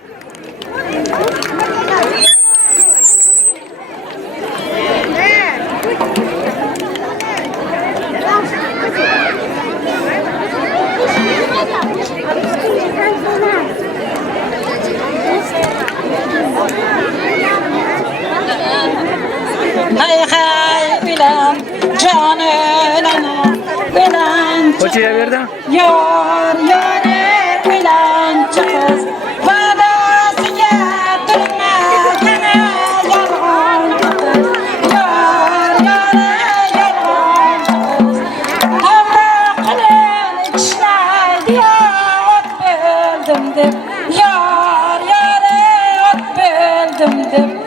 Hay hay bilan canına bilan Koçuya verdim. Yar yar bilan çıkız Vadasiga durmagana yolg'on Yar yar yolg'on Hamma qilin ishlaydi ot bildim deb Yar yar ot bildim deb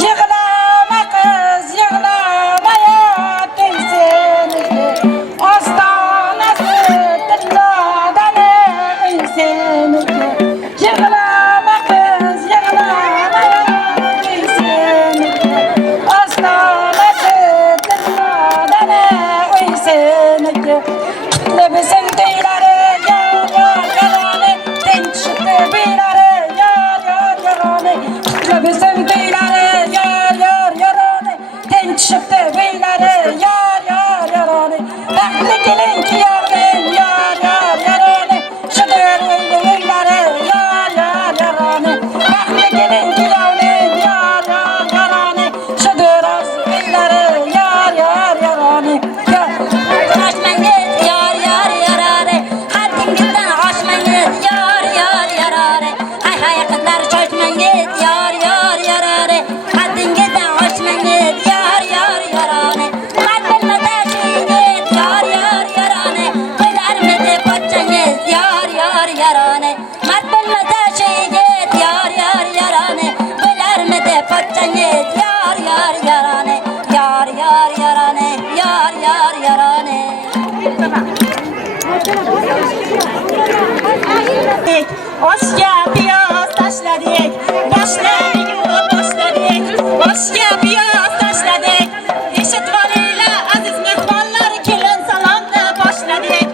Yığlama kız yığlama ya teyzenizde Astanası dilladan eysenizde Yığlama kız yığlama ya teyzenizde Astanası dilladan eysenizde Lebesin deyleri yar yar yarane Tençikte bilare yar yar yarane Lebesin deyleri yar yar yarane Tençikte bilare yar yar yarane Bekle gelin ki yarın yar yar yarane Şıdır öylere yar yar yarane Bekle gelin ki yarın yar yar yarane Şıdır az öylere yar yar yarane Aşmangiz yar yar yarare Haddingizdan oshmangiz yar yar yarare Hay hay qizlar shoshmangiz yar yar yarare Haddingizdan oshmangiz yar yar yarare Mard bilmasa shungiz yar yar yarane Qo'ylarmidi pochchangiz yar yar yarane Mard bilmasa shungiz yar yar yarane Qo'ylarmidi pochchangiz yar yar yarane Yar yar yarane yar yar yarane Oshga piyoz tashladik, boshladik. Oshga piyoz tashladik. Eshitvolinglar aziz mehmonlar, kelin salomni boshladik.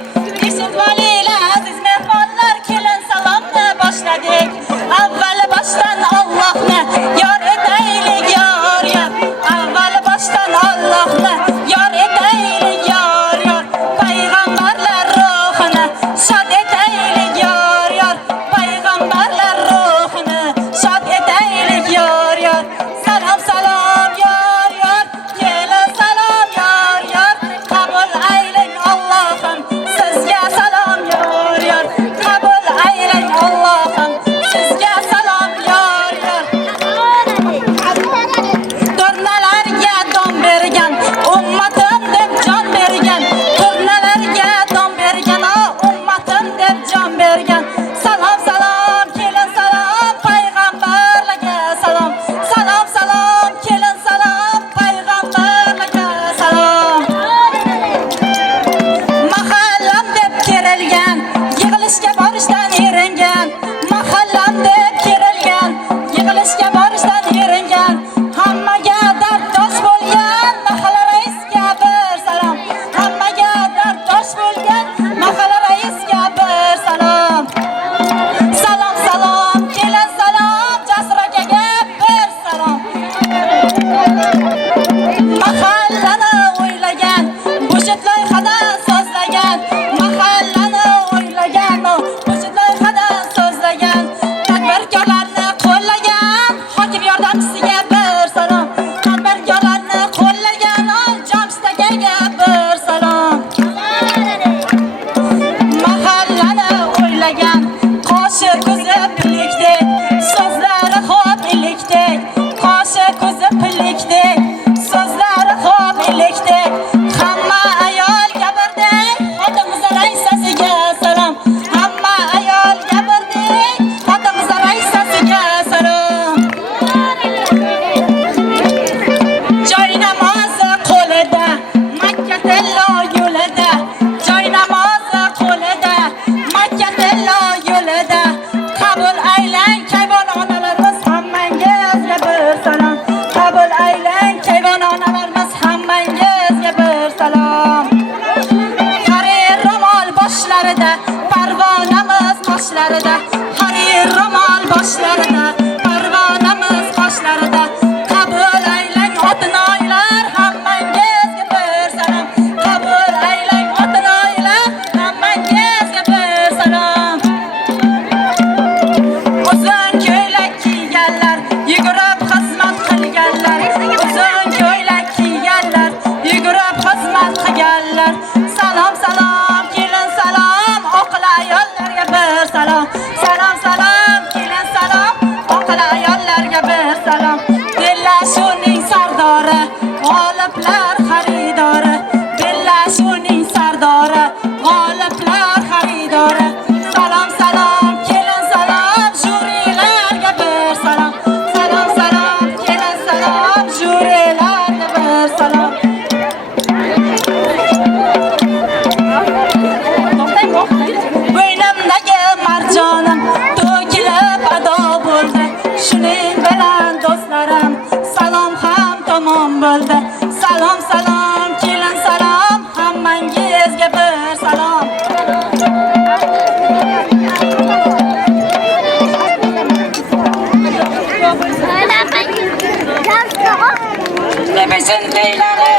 Eshitvolinglar aziz mehmonlar, kelin salomni boshladik. Avval boshdan Allohni yor etaylik yor yor. Avval boshdan Allohni yor etaylik yor yor. Payg'ambarlar ruhini shod etaylik yor yor. Payg'ambarlar ruhini shod etaylik yor yor. Salom salom boshlarida, parvonamiz boshlarida, har yer ro'mol boshlarida, parvonamiz boshlarida. Qabul aylang otinoylar, hammangizga bir salom. Qabul aylang otinoylar, hammangizga bir salom. Uzun ko'ylak kiyganlar, yugurib xizmat qilganlar. Uzun ko'ylak kiyganlar, yugurib xizmat qilganlar. Salom salom, kelin salom, oqil ayollarga bir salom. Salom salom, kelin salom, oqil ayollarga bir salom. Bellashuvning sardori, g'oliblar xaridori. Bellashuvning sardori, g'oliblar xaridori. Salom salom, kelin salom, jurilarga bir salom. Salom salom, kelin salom, jurilarga bir salom. Bo'ynimdagi marjonim to'kilib ado bo'ldi. Shuning bilan do'stlarim, salom ham tamom bo'ldi. Salom salom, kelin salom, hammangizga bir salom. Lebesin leylari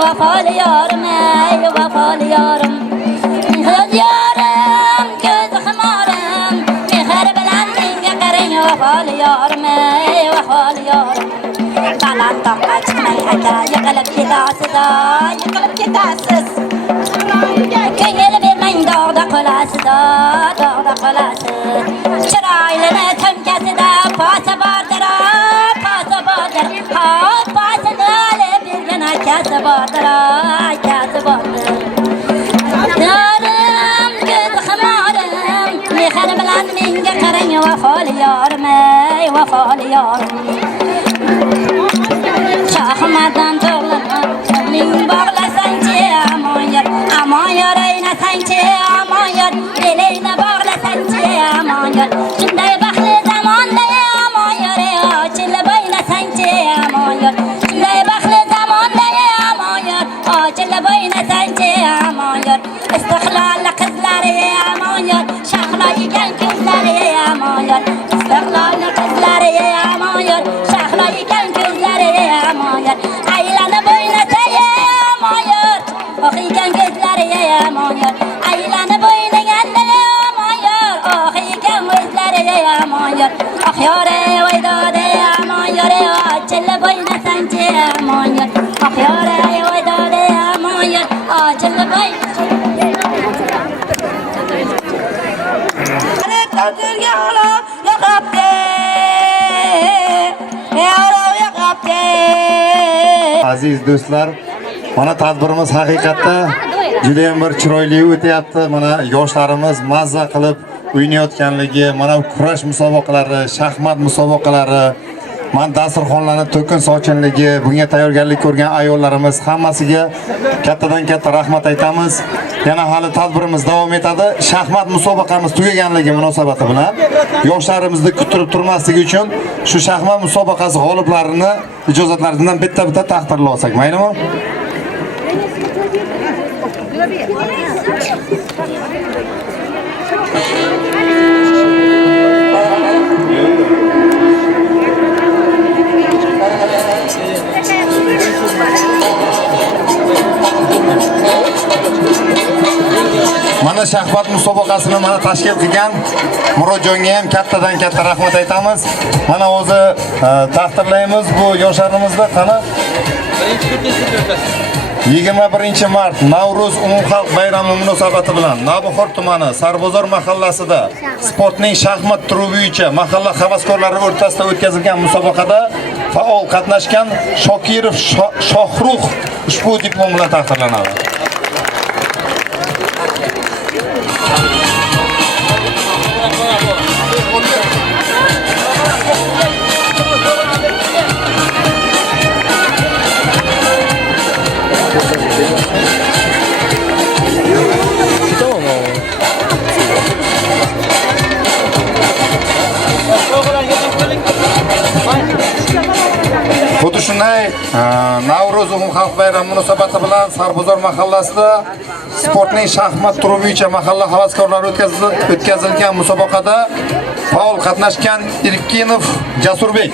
vafoli yorim, ey vafoli yorim. Göz yorim, göz ximorim, mehr bilan menga qarang, vafoli yorim, ey vafoli yorim. Baland toqqa chiqmay aka, yiqilib ketasiz, yiqilib ketasiz. Ko'ngil bermang, dog'da qolasiz, dog'da qolasiz. Chiroylini to'nkasida posa bordir, posa bordir. Hop posini olib bergan akasi bordir, akasi bordir. Yorim, ko'z ximorim, mehr bilan menga qarang, vafoli yorim, ey vafoli yorim. Shohmadan to'g'lanib, bog'lasangchi amon yor, amon yor aynasangchi amon yor, elingni bog'lasangchi amon yor. Shunday baxtli zamonda amon yor, ochilib o'ynasangchi amon yor. Shunday baxtli zamonda amon yor, ochilib o'ynasangchi amon yor. Istiqlolli qizlari amon yor, shahlo yegan ko'zlari amon yor. Istiqlolli qizlari amon yor, shahlo yegan ko'zlari amon yor. Aylanib o'ynasa amon yor, o'qigan ko'zlari amon yor. Aylanib o'ynaganda amon yor, o'qigan ko'zlari amon yor. Ah yore voydode amon yor, ochilib o'ynasangchi amon yor. Ah yore voydode amon yor, ochilib Aziz do'stlar, mana tadbirimiz haqiqatda juda ham bir chiroyli o'tyapti. Mana yoshlarimiz mazza qilib o'ynayotganligi, mana kurash musobaqalari, shaxmat musobaqalari, mana dasturxonlarning to'kin sochinligi, bunga tayyorgarlik ko'rgan ayollarimiz hammasiga kattadan katta rahmat aytamiz. Yana hali tadbirimiz davom etadi. Shaxmat musobaqamiz tugaganligi munosabati bilan yoshlarimizni kuttirib turmasligi uchun shu shaxmat musobaqasi g'oliblarini ijozatlaringizdan bitta-bitta taqdirlab olsak, maylimi? Mana shaxmat musobaqasini mana tashkil qilgan Murodjonga ham kattadan katta rahmat aytamiz. Mana o'zi taqdirlaymiz bu yoshlarimizni qani 21-mart Navro'z umumxalq bayrami munosabati bilan Navbahor tumani Sarbozor mahallasida sportning shaxmat turi bo'yicha mahalla havaskorlari o'rtasida o'tkazilgan musobaqada faol qatnashgan Shokirov Shohrux ushbu diplom bilan taqdirlanadi. Xuddi shunday Navro'z umumxalq bayrami munosabati bilan Sarbozor mahallasida sportning shaxmat turi bo'yicha mahalla havaskorlari o'tkazilgan musobaqada faol qatnashgan Irkinov Jasurbek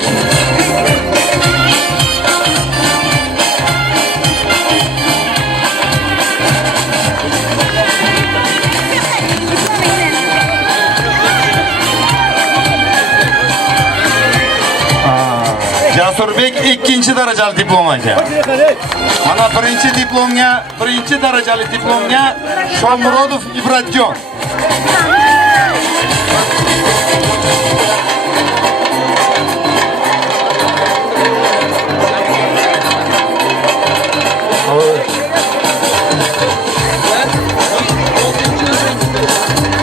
Jasurbek ikkinchi darajali diplom ekan. Mana birinchi darajali diplomga Shomurodov Ibratjon.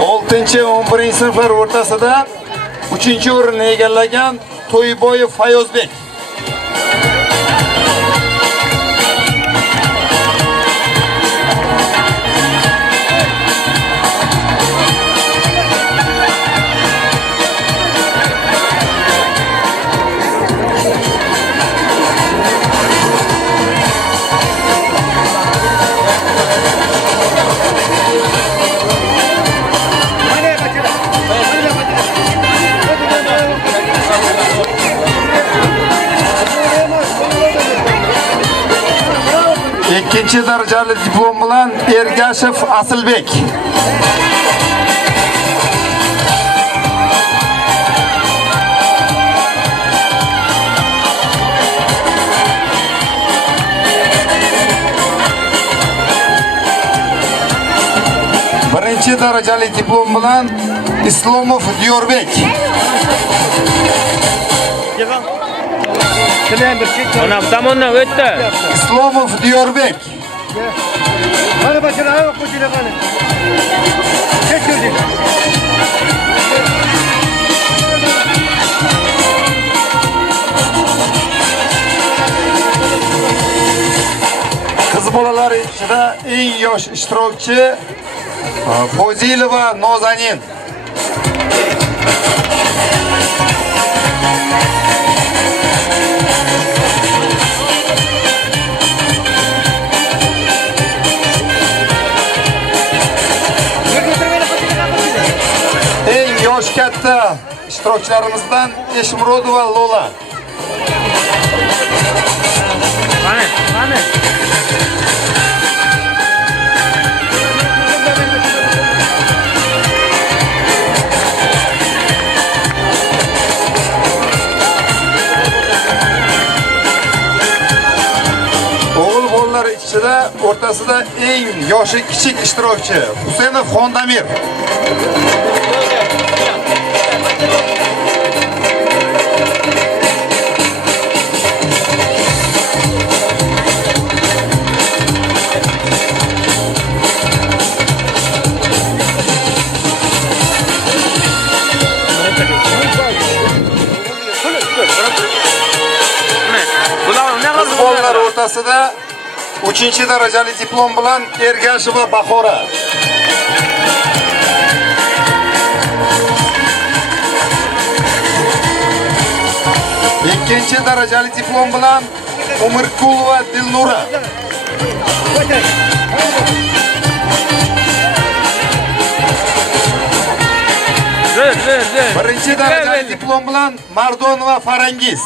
Oltinchi 11 sinflar o'rtasida 3-o'rinni egallagan To'yboyev Fayozbek. Ikkinchi darajali diplom bilan Ergashev Asilbek. Birinchi darajali diplom bilan Islomov Diyorbek. Ona tomondan o'tdi. Islomov Diyorbek. Mana bachara qo'shila qani. Ketdik. Qiz bolalar ichida eng yosh ishtirokchi Fozilova Nozanin. Yosh katta ishtirokchilarimizdan Eshmurodova Lola. Mana. O'g'il bolalar ichida o'rtasida eng yoshi kichik ishtirokchi Husaynov Xondamir. Bolalar o'rtasida 3-darajali diplom bilan Ergasheva Bahora. Ikkinchi darajali diplom bilan Umirkulova Dilnura. Birinchi darajali diplom bilan Mardonova Farangiz.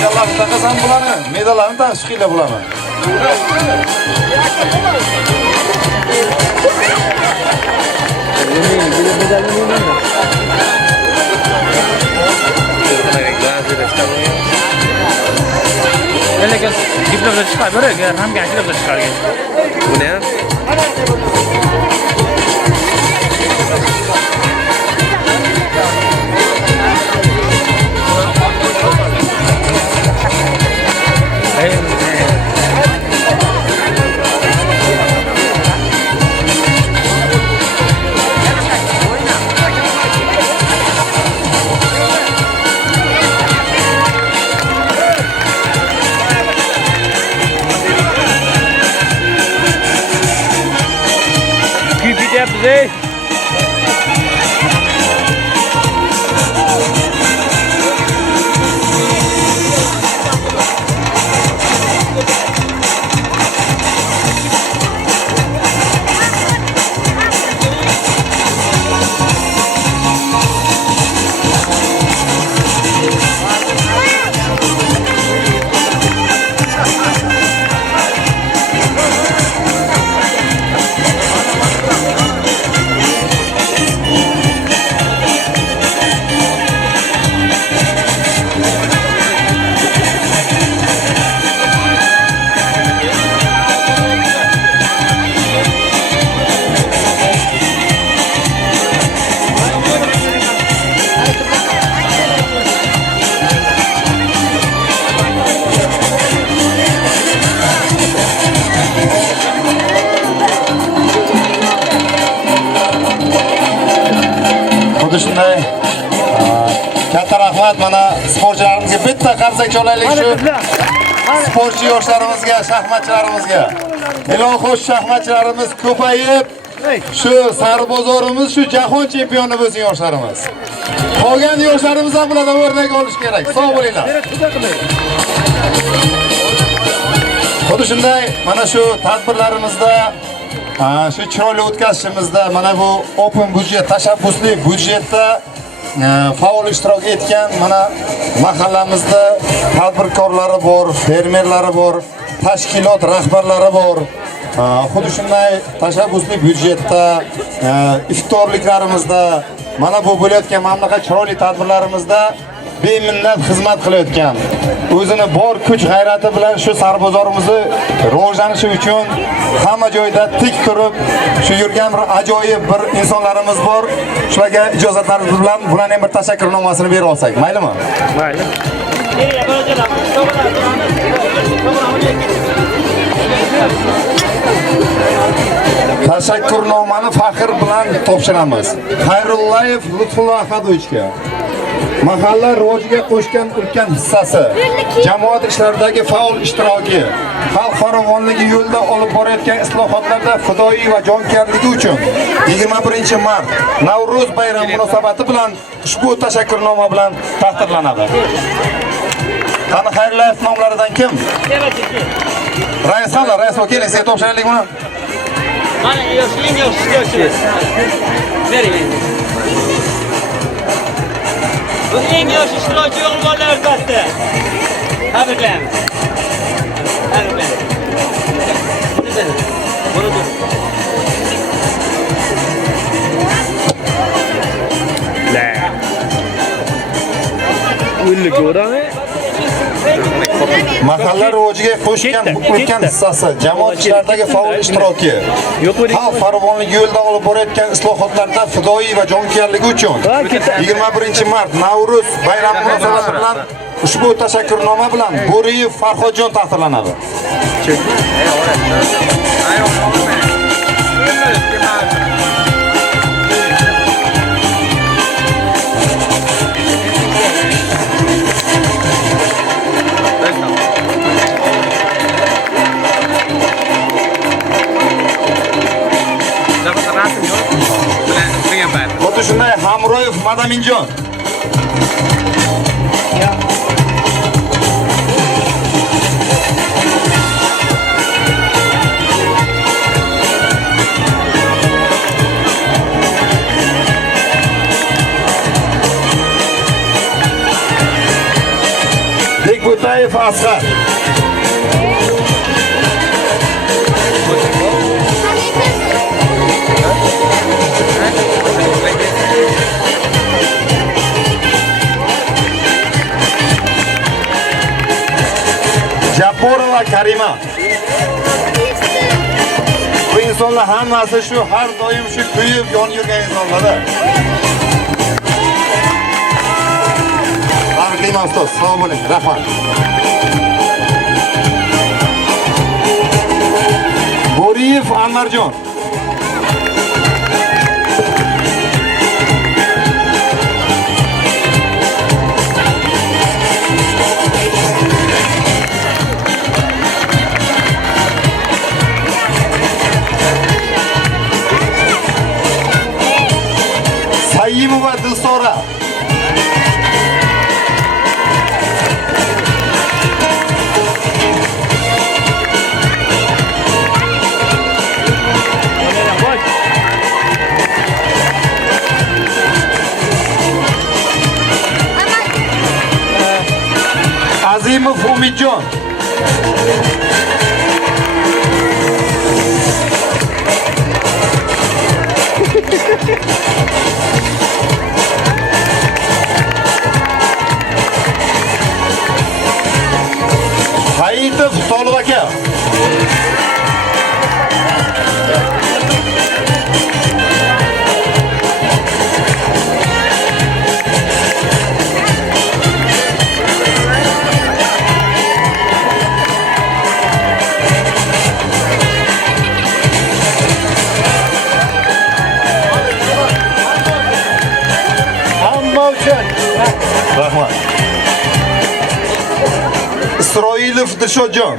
Medallarni taqasam bo'ladi, medallarni taqishib qila bo'laman. Medalni lekin diplomda chiqadi, ham diplomda chiqargan. Buni ham Hey! Shunday katta rahmat mana sportchilarimizga bitta qarsak cholaylik shu sportchi yoshlarimizga, shaxmatchilarimizga. Ilohim shaxmatchilarimiz ko'payib, shu Sarbozorimiz shu jahon chempioni bo'lsin yoshlarimiz. Qolgan yoshlarimiz ham bulardan o'rnak olish kerak. Sog' bo'linglar. Xuddi shunday mana shu tadbirlarimizda shu chiroyli o'tkazishimizda mana bu open budjet, tashabbusli budjetda faol ishtirok etgan mana mahallamizda tadbirkorlari bor, fermerlari bor, tashkilot rahbarlari bor. Xuddi shunday tashabbusli budjetda iftorliklarimizda mana bu bo'layotgan mamlakat chiroyli tadbirlarimizda beminnat xizmat qilayotgan, o'zini bor kuch g'ayrati bilan shu Sarbozorimizni rivojlanishi uchun hamma joyda tik turib shu yurgan bir ajoyib bir insonlarimiz bor. Shularga ijozatlaringiz bilan bularning bir tashakkurnomasini berib olsak, maylimi? Mayli. Tashakkurnomani faxr bilan topshiramiz. Xayrullayev Lutfullo Ahmadovichga mahalla rivojiga qo'shgan ulkan hissasi, jamoat ishlaridagi faol ishtiroki, xalq farovonligi yo'lida olib borayotgan islohotlarda fidoyi va jonkorligi uchun 21-mart Navro'z bayrami munosabati bilan ushbu tashakkurnoma bilan taqdirlanadi. Qani Xayrullayev nomlaridan kim? Rais qani, rais keling, sizga topshiraylik buni. Mana yoshlar. Bering. Bu eng yosh ishtirokchi o'g'illar o'rtasida. Tabriklaymiz. Tabriklaymiz. Mahalla rivojiga qo'shgan ulkan hissasi, jamoat ishlaridagi faol ishtiroki, xalq farovonligi yo'lida olib borayotgan islohotlarda fidoyi va jonkuyarligi uchun 21-mart Navro'z bayrami munosabati bilan ushbu tashakkurnoma bilan Bo'riyev Farhodjon taqdirlanadi. Xuddi shunday Hamroyev Madaminjon. Bekbutayev Asqar. Jabborova Karima. Bu insonlar hammasi shu har doim shu kuyib yon yurgan insonlar. Barqiyman ustoz, sog' bo'ling, rahmat. Bo'riyev Anvarjon. Sayyimova Dilsora. Azimov Umidjon. Hayitov Tolib aka. Rahmat. Isroilov Dilshodjon.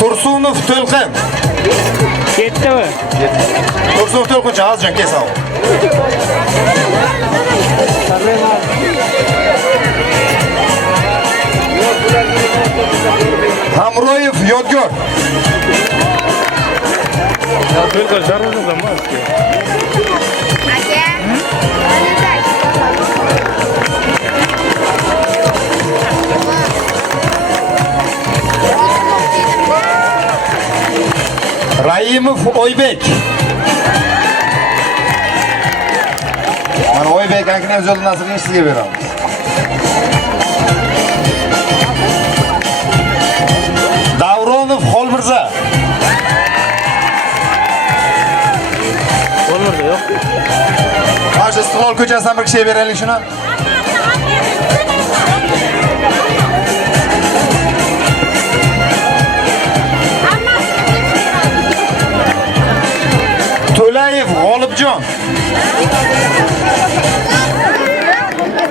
Tursunov To'lqin. Ketdimi? Tursunov To'lqincha azjon kesav. Hamroyev Yodgor. Только жаружу замазки. Raimov Oybek. Mana Oybek akani o'z yo'lini sizga beramiz. Davronov Xolmirza. Xolmirza yo'q. Mana shu Istiqlol ko'chasidan bir kishi beraylik shuni. To'layev G'olibjon.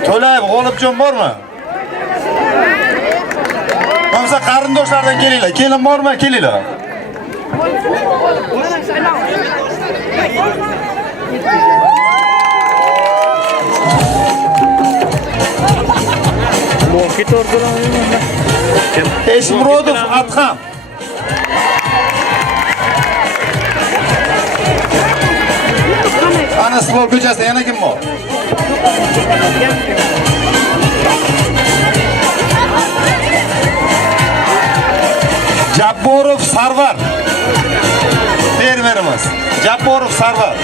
To'layev G'olibjon bormi? Bo'lmasa qarindoshlardan kelinglar. Kelin bormi? Kelinglar. Eshmurodov Adham. Ana Istiqlol ko'chasida yana kim bor? Jabborov Sarvar. Fermerimiz. Jabborov Sarvar.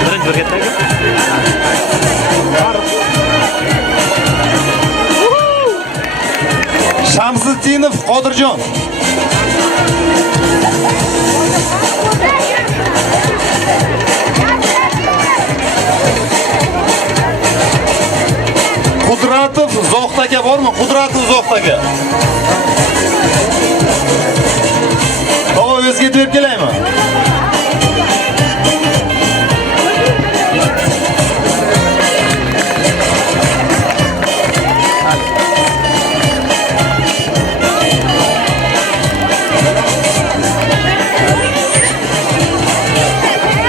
Birinchi bekatdagi. Shamsiddinov Qodirjon. Qudratov Zo'xtaga bormi? Qudratov Zo'xtaga. To'g'ri o'zga deb kelaymi?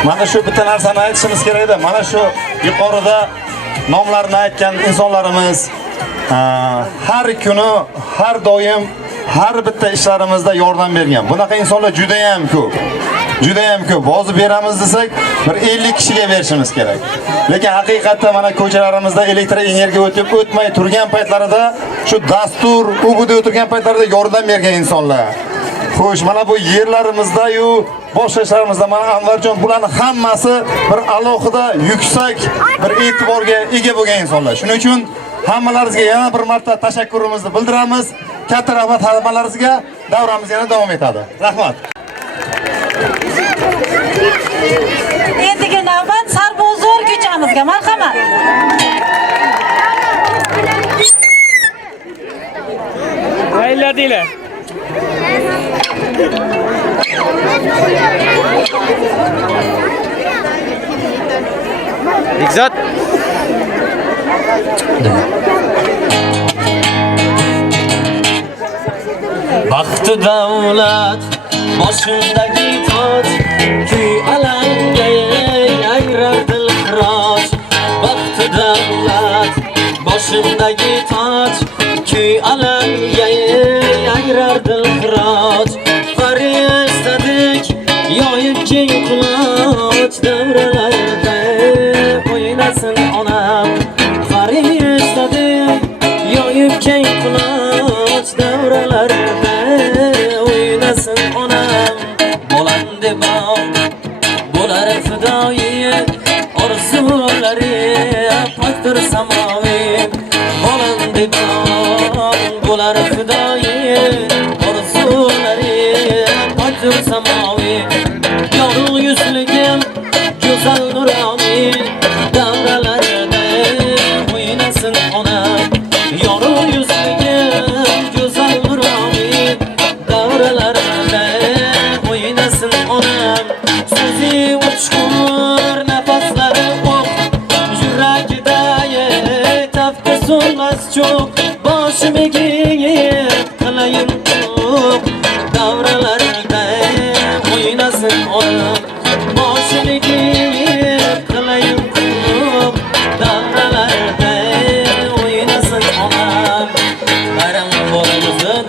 Mana shu bitta narsani aytishimiz kerak edi. Mana shu yuqorida nomlarini aytgan insonlarimiz har kuni, har doim, har bitta ishlarimizda yordam bergan. Bunaqa insonlar juda ham ko'p. juda ham ko'p. Hozir beramiz desak, bir 50 kishiga berishimiz kerak. Lekin haqiqatda mana ko'chalarimizda elektr energiya o'tmay turgan paytlarida shu dastur, u-bu deb turgan paytlarida yordam bergan insonlar. Xo'sh, mana bu yerlarimizda-yu boshqa ishlarimizda mana Anvarjon bularning hammasi bir alohida yuksak bir e'tiborga ega bo'lgan insonlar. Shuning uchun hammalaringizga yana bir marta tashakkurimizni bildiramiz. Katta rahmat hammalaringizga. Davramiz yana davom etadi. Rahmat. Endiga navbat Sarbozor ko'chamizga. Marhamat. Ayladinglar. Bekzod. Baxti davlat boshimdagi toj, kuy alanga yangrar dilxiroj. Baxti davlat boshimdagi toj, kuy alanga yangrar dilxiroj. Farishtadik yoyib keng quloch, davralarda o'ynasin onam. Farishtadik yoyib keng quloch, davralarda o'ynasin onam. Bo'landi bog' bo'lar fidoyi, orzulari pokdir samoviy. Bo'landi bog' bo'lar fidoyi, orzulari pokdir samoviy. Yorug' yuzligim go'zal nuroniy, davralarda o'ynasin onam. Yorug' yuzligim go'zal nuroniy, davralarda o'ynasin onam. So'zi uchqur nafaslari o'q, yuragida tafti so'nmas cho'q. Boshimga qilayin to'q, davralarda o'ynasin onam. Boshimga qilayin to'q, davralarda o'ynasin onam. Bayram bo'lsin,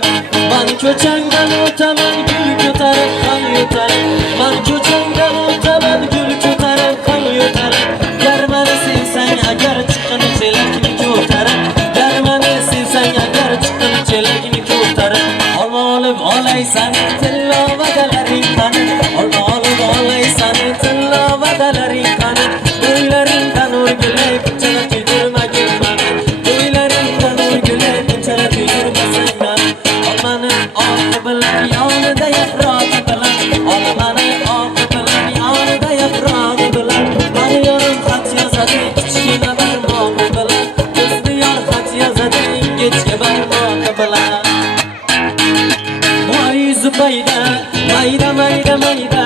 man ko'changdan o'taman, gul ko'tarib qon yutarib. Man ko'changdan o'taman, gul ko'tarib qon yutarib. Garmani sevsang agar chiqqin chelakni ko'tarib. Garmani sevsang agar chiqqin chelakni ko'tarib. Olma olib olaysan tillovadalaring qani. Olma olib olaysan tillovadalaring qani. To'ylaringdan o'rgilay bunchalar yurmagin mani. To'ylaringdan o'rgilay bunchalar yurmasang mani. Olmani oqi bilan yonida yaproq bilan. Olmani oqi bilan yonida yaproq bilan. Mani yorim xat yozadi kichkina barmoq bilan. Ko'zli yor xat yozadi ingichka barmoq bilan. Voy Zubayda, mayda mayda mayda,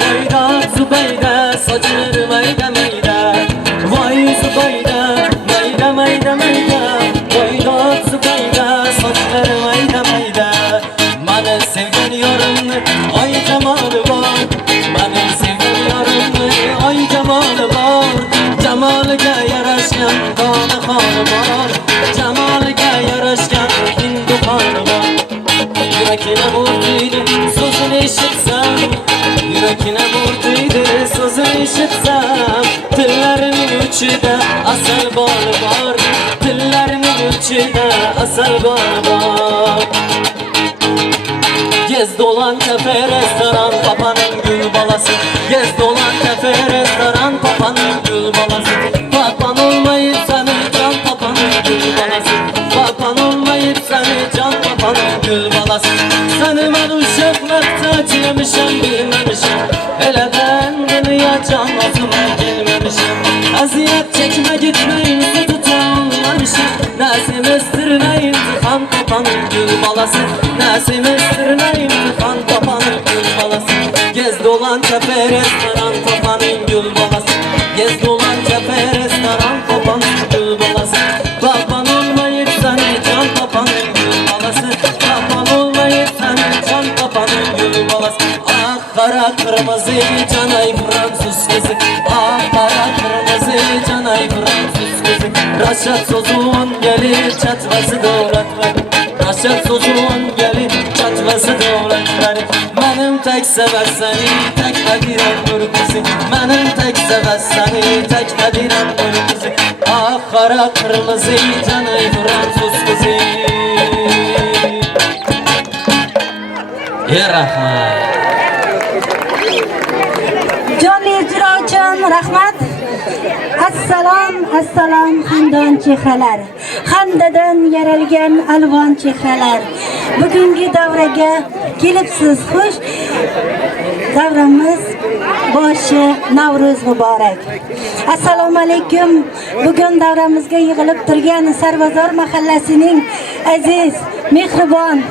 mayda Zubayda, sochlari mayda mayda. Voy Zubayda, mayda mayda mayda, mayda Zubayda, sochlari mayda mayda. Mani sevgan yorimni oy jamoli bor, mani sevgan yorimni oy jamoli bor. Jamoliga yarashgan donaxoni bor, jamoliga yarashgan hinduxoni bor. Yurakina murdiydi so'zini eshitsam, yurakina murdiydi so'zini eshitsam. Tillarining uchida asal bol bor, tillarining uchida asal bol bor. Gez dolan kafe restoran papanın gül balası. Gez dolan kafe restoran papanın gül balası. Papan olmayıp seni can papanın gül balası. Papan olmayıp seni can papanın gül balası. Seni ben uşaklıkta çilemişim bilmemişim. Hele ben dünya can azıma gelmemişim. Aziyet çekme gitmeyin tutanmamışım. Nasim estirme intikam papanın gül balası. Nasim estirme intikam papanın gül balası. Gez dolan tepe restoran papanın gül balası. Gez dolan tepe restoran papanın gül balası. Papan olmayıp seni can papanın gül balası. Papan olmayıp seni can papanın gül balası. Ah kara kırmızı canay Fransız kızı. Ah kara kırmızı canay Fransız kızı. Raşat sozun gelir çatvası doğratlar. Raşat sozun gelir çatvası doğratlar. Benim tek sever seni, tek edirem ürküsü. Benim tek sever seni, tek edirem ürküsü. Ah kara kırmızı canı duran sus kızı. Ya rahmat. Jonli ijro uchun rahmat. Assalom xandon chehralar, xandadan yaralgan alvon chehralar. Bugungi davraga kelibsiz xush. Davramiz boshi Navruz muborak. Assalomu alaykum. Bugun davramizga yig'ilib turgan Sarbozor mahallasining aziz, mehribon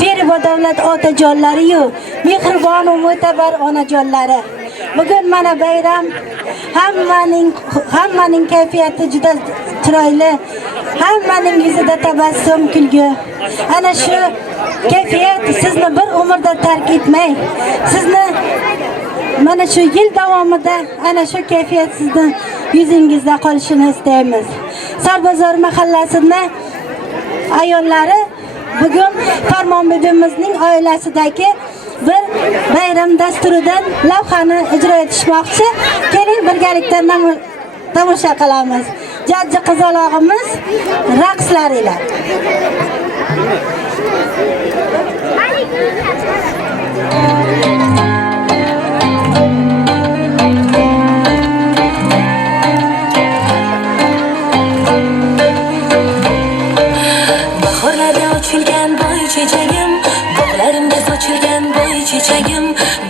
Peri va davlat otajonlari-yu, mehribon va mo'tabar onajonlari. Bugun mana bayram, hammaning kayfiyati juda chiroyli, hammaning yuzida tabassum, kulgu. Ana shu kayfiyat sizni bir umrda tark etmay, sizni mana shu yil davomida ana shu kayfiyat sizni yuzingizda qolishini istaymiz. Sarbozor mahallasining ayollari bugun Farmon bibimizning oilasidagi bir bayram dasturidan lavhani ijro etishmoqchi. Keling birgalikda tomosha qilamiz. Jajji qizalog'imiz raqslar ila. Bahorlarda ochilgan boy chechagim, bog'larimda sochilgan boy chechagim.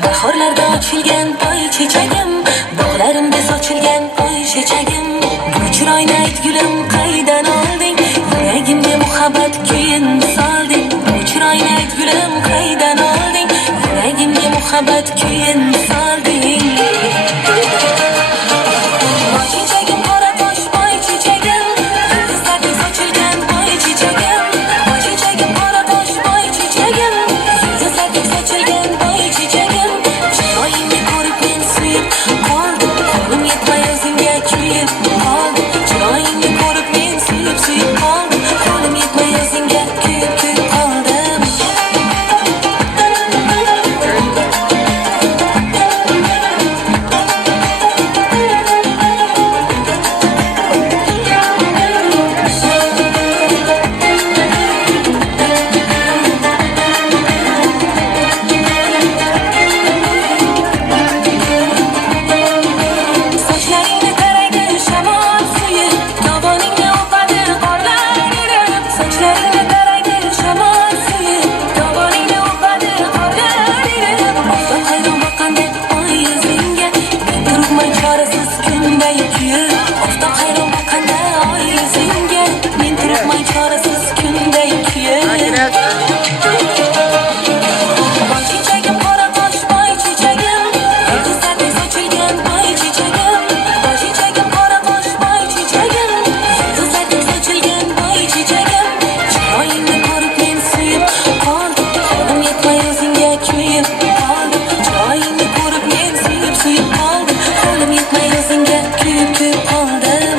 Bahorlarda ochilgan boy chechagim, bog'larimda sochilgan boy chechagim. Bu chiroyni ayt gulim qaydan olding? Yuragimga muhabbat kuyin solding. Bu chiroyni ayt gulim qaydan olding? Yuragimga muhabbat kuyin solding. Boy chechagim qora tosh boy chechagim, yulduzlarga sochilgan boy chechagim. Boy chechagim qora tosh boy chechagim, yulduzlarga sochilgan boy chechagim. Chiroyingni ko'rib men suyib qoldim, qo'lim yetmay o'zingga kuyib qoldim. Chiroyingni ko'rib men suyib qoldim, qo'lim yetmay o'zingga kuyib qoldim. Sochlaringni taraydi shamol suyi, tovoningni o'padi qorlar erib. Sochlaringni taraydi shamol suyi, tovoningni o'padi qorlar erib. Oftob hayron boqqanda oy yuzingga, men turibman chorasiz kunday kuyib. Oftob hayron boqqanda oy yuzingga, men turibman chorasiz kunday kuyib. Boy chechagim qora tosh boy chechagim, yulduzlarga sochilgan boy chechagim. Boy chechagim qora tosh boy chechagim, yulduzlarga sochilgan boy chechagim. Chiroyingni ko'rib men suyib qoldim, qo'lim yetmay o'zingga kuyib qoldim. Chiroyingni ko'rib men suyib qoldim, qo'lim yetmay o'zingga kuyib qoldim.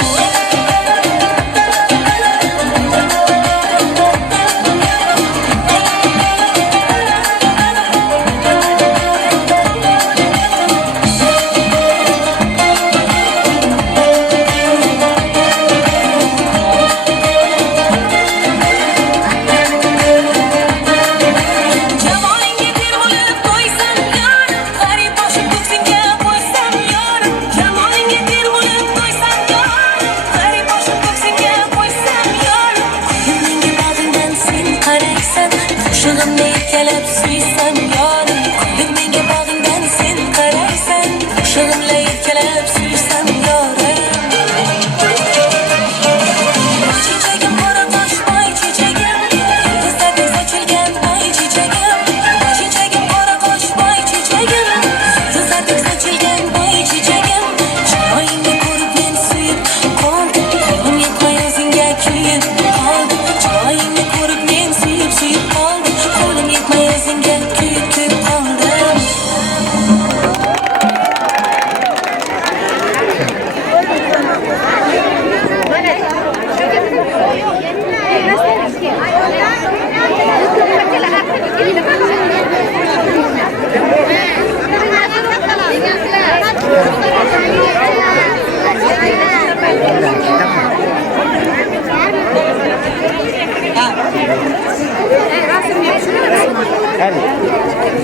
Jamolingga termulib qo'ysam yorim, g'arib boshim ko'ksingga qo'ysam yorim. Jamolingga termulib qo'ysam yorim, g'arib boshim ko'ksingga qo'ysam yorim. Menga bag'ringdan sen qaraysan, qo'shig'imni erkalab suysam yorim. Menga bag'ringdan sen qaraysan, qo'shig'imni erkalab suysam yorim. Boy chechagim qora tosh boy chechagim, yulduzlarga sochilgan boy chechagim. Boy chechagim qora tosh boy chechagim, yulduzlarga sochilgan boy chechagim. Chiroyingni ko'rib men suyib qoldim, qo'lim yetmay o'zingga kuyib qoldim. Chiroyingni ko'rib men suyib qoldim, qo'lim yetmay o'zingga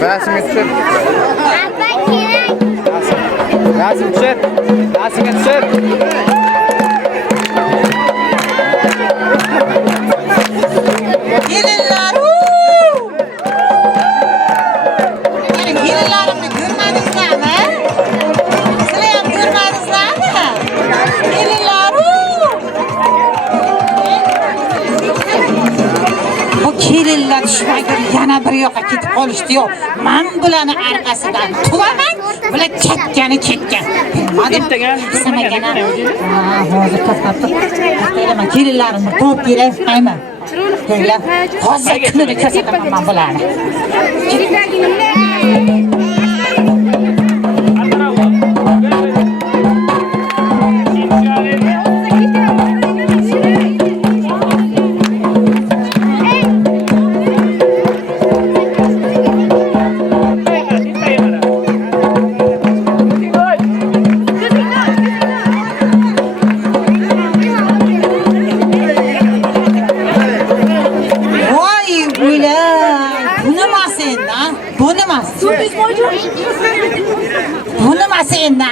Rasmga tushir. Rasm tushir. Rasmga tushir. Kelinlar, kelinlarimni ko'rmadingizlarmi? Sizlar ham ko'rmadingizlarmi? Kelinlar, bu kelinlar tushmagur yana bir yoqqa ketib qolishdi-yu. Men bularni orqasidan tuvaman, bular ketgani ketgan. Bilmadim. Hozir to'xtatib. Kelinlarimni to'p kerak, ayman. Kelar, hozir kunini ko'rsataman men bularni. Bu nima senda?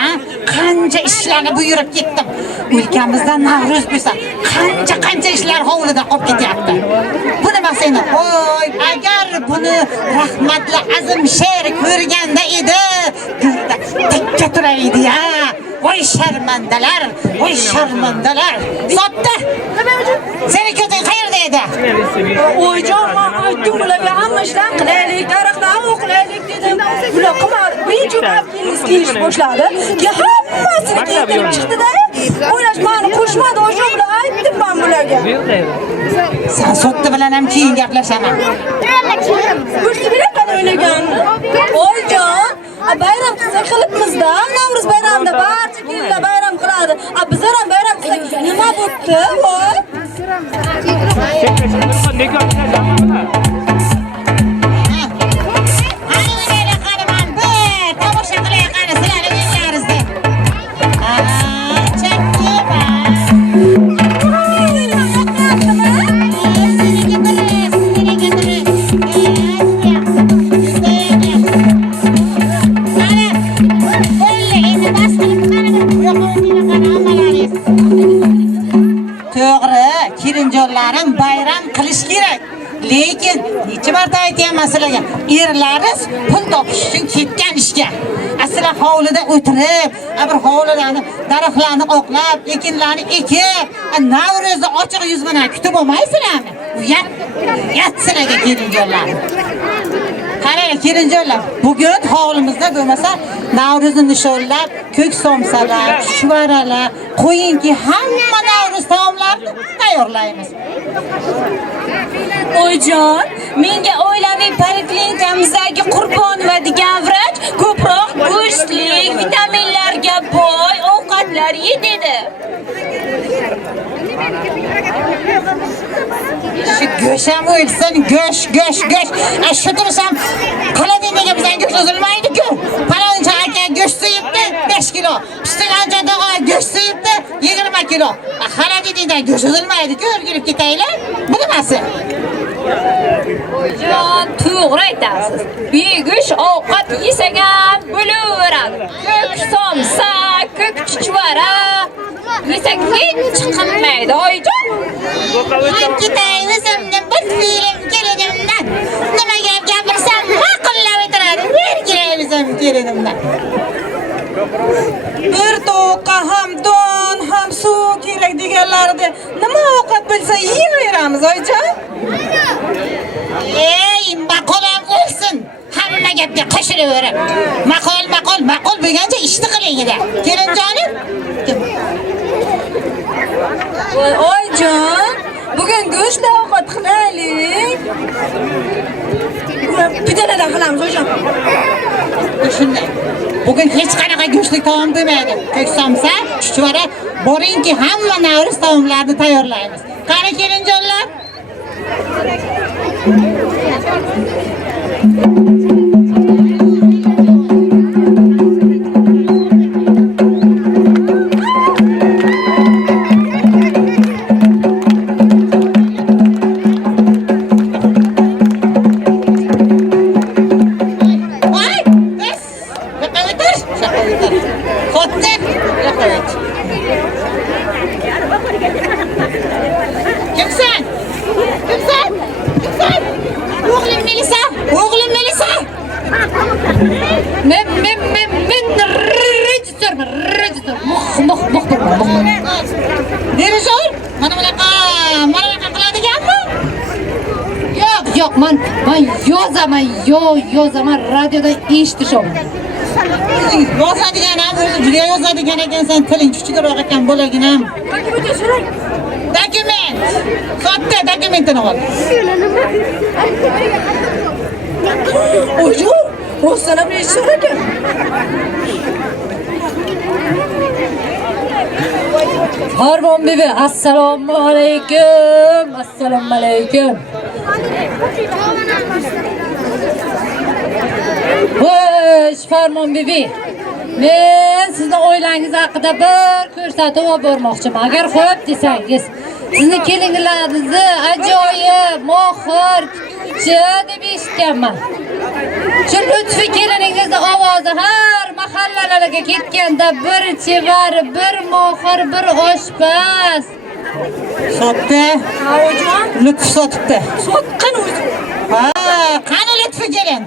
Qancha ishlarni buyurib ketdim. O'lkamizda Navro'z bo'lsa, qancha ishlar hovlida qolib ketyapti. Bu nima senda? Voy, agar buni rahmatli Azim Sher ko'rganda edi, tekka turar edi-ya. Voy sharmandalar, voy sharmandalar. Sotdi. Seni ko'zing qayerda edi? O'yjon, men aytdim bularga hamma ishlar qilaylik, daraxtlar o'qlaylik dedim. Bular qilmadi. Bejavob kelishib boshladi. Hammasini keltirib chiqdi-da. O'ylashmani qo'shmadi, o'sha bilan aytdim men bularga. Sen sotdi bilan ham keyin gaplashaman. Go'shtni berib o'ylaganmi? O'yjon, bayram qilibmiz-da. Navro'z bayramida barcha kelinlar bayram qiladi. Bizlar ham bayram qilsak nima bo'pti? Voy. Kelinjonlarim bayram qilish kerak. Lekin necha marta aytayapman sizlarga, erlarimiz pul topish uchun ketgan ishga. Asla hovlida o'tirib, bir hovlilarni, daraxtlarni oqlab, ekinlarni ekib, Navro'zni ochiq yuz bilan kutib olmaysizlarmi? Yat sizlarga kelinjonlar. Qarang kelinjonlar, bugun hovlimizda bo'lmasa Navro'zni nishonlab, ko'k somsalar, shuvaralar, qo'yinki hamma Navro'z taomlarini tayyorlaymiz. O'yjon, menga oilaviy poliklinikamizdagi Qurbonova degan vrach ko'proq go'shtlik, vitaminlarga boy ovqatlar ye dedi. Shu go'sht ham o'lsin, go'sht. Shu tursam Qaladinaga bizdan go'sht uzilmaydi-ku. Palonchi aka go'sht so'yibdi 5 kilo. Pistonchi aka go'sht so'yibdi 20 kilo. Qaladinadan go'sht uzilmaydi-ku, o'rgilib ketaylar. Bu nimasi? O'yjon, to'g'ri aytasiz. Bego'sh ovqat yesak ham bo'laveradi. Ko'k somsa, ko'k chuchvara yesak hech chiqmaydi, o'yjon. Ketay o'zimni bir film kelinimdan. Nima gap gapirsam ma'qullab o'tiradi. Bergilay o'zim kelinimdan. Bir to'qqa ham don, ham suv kerak deganlarida nima ovqat bo'lsa yeyaveramiz, o'yjon. Ey, ma'qulam o'lsin. Hamma gapga qo'shilaverib. Ma'qul bo'lgancha ishni qiling-da. Kelinjonim. Oyjon, bugun go'shtli ovqat qilaylik. Pidaladan qilamiz, o'yjon. Shunday. Bugun hech qanaqa go'shtli taom bo'lmaydi. Ko'k somsa, chuchvara, boringki hamma Navro'z taomlarini tayyorlaymiz. Qani kelinjonlar? Men rejissyorman, rejissyor. Muxbir. Rejissyor? Mana bunaqa qiladiganmi? Yo'q, men yozaman, radioda eshitishim. Yozadigan ham o'zi juda yozadigan ekansan, tiling chuchukroq ekan bo'laginam. Dokument. Katta dokumentini ol. Ojo, Rosanam rejissyor ekan. Farmon bibi, assalomu alaykum. Assalomu alaykum. Xo'sh, Farmon bibi. Men sizni oilangiz haqida bir ko'rsatuv olib bormoqchiman. Agar xo'p desangiz, sizni kelinglaringizni ajoyib, mohir, kuchli deb eshitganman. Shu Lutfi keliningizni ovozi har mahallalarga ketganda bir chevar, bir mohir, bir oshpaz. Sotdi. Ojon, Lutfi sotibdi. Sotqin o'zi. Ha, qani Lutfi kelin.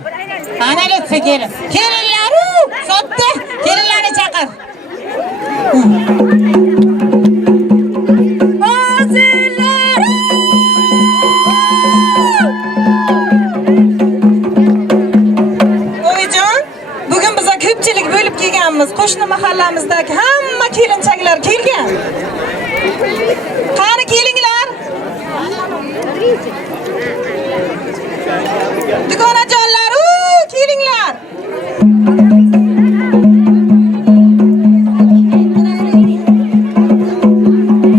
Ana Lutfi kelin. Kelinlar, sotdi. Kelinlarni chaqir. Ko'pchilik bo'lib kelganmiz. Qo'shni mahallamizdagi hamma kelinchaklar kelgan. Qani kelinglar. Dugonajonlar, kelinglar.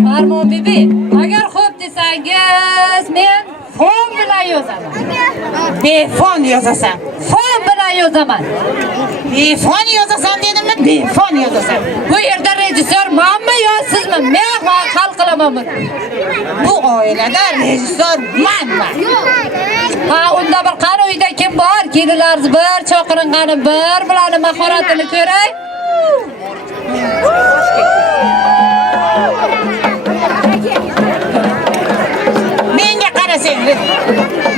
Farmon bibi, agar xo'p desangiz, men fon bilan yozaman. Befon yozasan. Fon bilan yozaman. Befon yozasan dedimmi? Befon yozasan. Bu yerda rejissyor menmi yo sizmi? Men hal qilaman buni. Bu oilada rejissyor menman. Ha, unda bir qani uyda kim bor? Kelinlarimiz bir chaqiring qani, bir bilan mahoratini ko'ray.